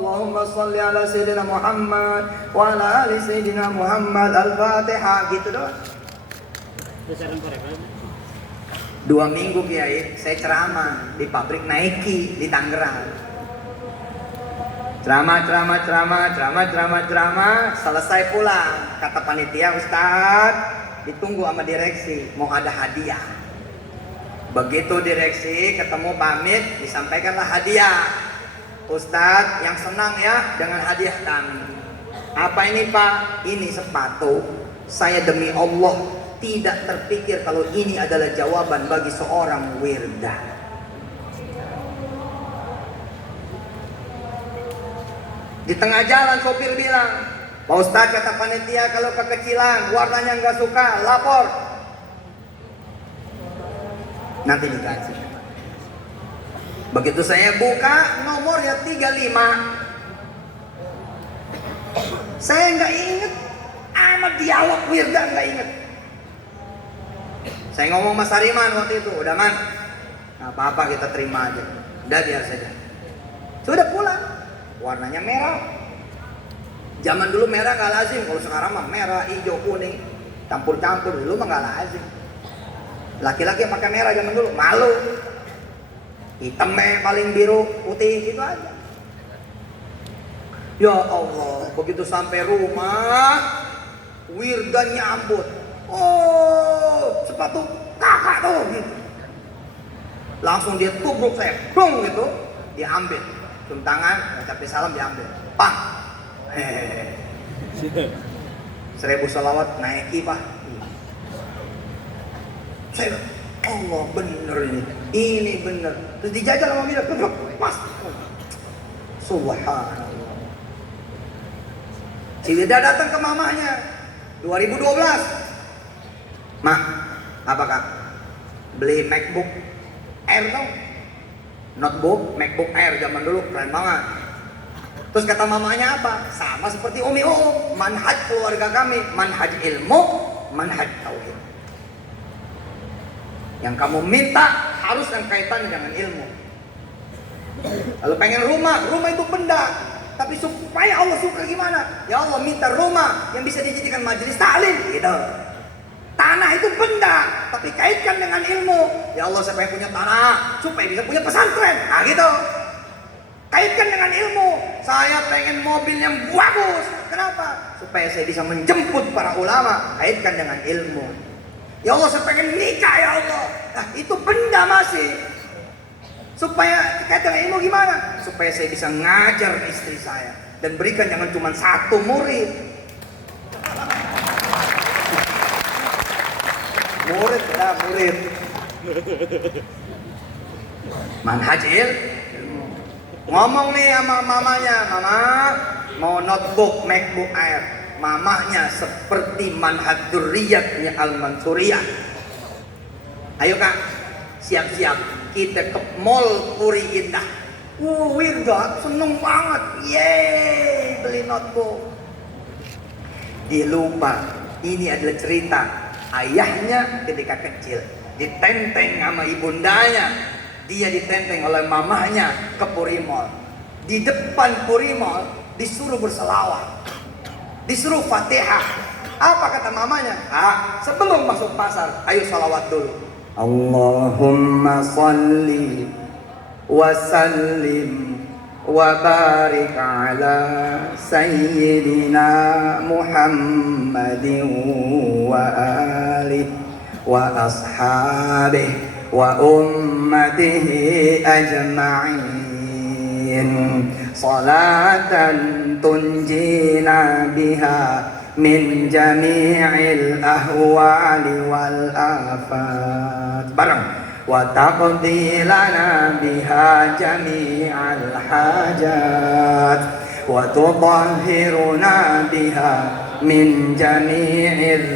Allahumma sholli ala sayyidina Muhammad wa ala ali sayyidina Muhammad. Al-Fatihah, gitu doang. 2 minggu Kiai, saya ceramah di pabrik Nike di Tangerang. Ceramah, selesai pulang. Kata panitia, Ustadz, ditunggu sama direksi, mau ada hadiah. Begitu direksi ketemu pamit, disampaikanlah hadiah. Ustadz, yang senang ya dengan hadiah kami. Apa ini Pak? Ini sepatu. Saya demi Allah tidak terpikir kalau ini adalah jawaban bagi seorang Wirda. Di tengah jalan sopir bilang, Pak Ustadz, kata panitia, kalau kekecilan warnanya nggak suka, lapor. Nanti dikasih. Begitu saya buka, nomornya 35. Saya nggak inget, amat dialog Wirda nggak inget. Saya ngomong Mas Hariman waktu itu, udah Man, nggak apa-apa kita terima aja, udah biar saja. Sudah pulang. Warnanya merah. Zaman dulu merah gak lazim, kalau sekarang mah merah, hijau, kuning, campur-campur. Dulu mah gak lazim. Laki-laki pakai merah zaman dulu, malu. Hitamnya paling biru, putih gitu aja. Ya Allah, begitu sampai rumah, Wirda nyambut. Oh, sepatu kakak tuh gitu. Langsung dia tubruk saya, dong gitu, diambil. Cium tangan, ucapin salam, diambil. Pak, 1000 salawat Nike Pak. Saya, Allah bener ini bener. Terus dijajal sama dia, pas. Subhanallah. Si Wirda datang ke mamanya 2012. Mah, apa Kak? Beli MacBook Air dong. Notebook, MacBook Air zaman dulu keren banget. Terus kata mamanya apa? Sama seperti Umi manhaj keluarga kami, manhaj ilmu, manhaj tauhid. Yang kamu minta harus yang kaitannya dengan ilmu. Kalau pengen rumah itu benda. Tapi supaya Allah suka gimana? Ya Allah minta rumah yang bisa dijadikan majelis taklim gitu. Tanah itu benda, tapi kaitkan dengan ilmu. Ya Allah, saya pengen punya tanah supaya bisa punya pesantren. Nah gitu. Kaitkan dengan ilmu. Saya pengen mobil yang bagus. Kenapa? Supaya saya bisa menjemput para ulama. Kaitkan dengan ilmu. Ya Allah, saya pengen nikah ya Allah. Nah, itu benda masih. Supaya kaitan dengan ilmu gimana? Supaya saya bisa ngajar istri saya. Dan berikan jangan cuma satu murid. Murid lah, murid. Manhaj ilmu. Ngomong nih sama mamanya, mama mau notebook MacBook Air. Mamanya seperti manhaj dzurriyyatnya Al-Mansuriyah. Ayo kak, siap-siap kita ke mall Puri Indah. Wirda seneng banget, yeay beli notebook. Dia lupa, ini adalah cerita ayahnya ketika kecil ditenteng sama ibundanya. Dia ditenteng oleh mamahnya ke Puri Mall. Di depan Puri Mall disuruh berselawat, disuruh Fatihah. Apa kata mamanya? Sebelum masuk pasar, ayo salawat dulu. Allahumma salli wa sallim wa barik ala sayyidina Muhammadin wa alihi wa ashabihi wa ummatihi ajma'in salatan tunjina biha min jami'il ahwali wal afat. Bareng. Wa taqdi lana biha jami'al hajat wa tutahhiruna biha min jami'il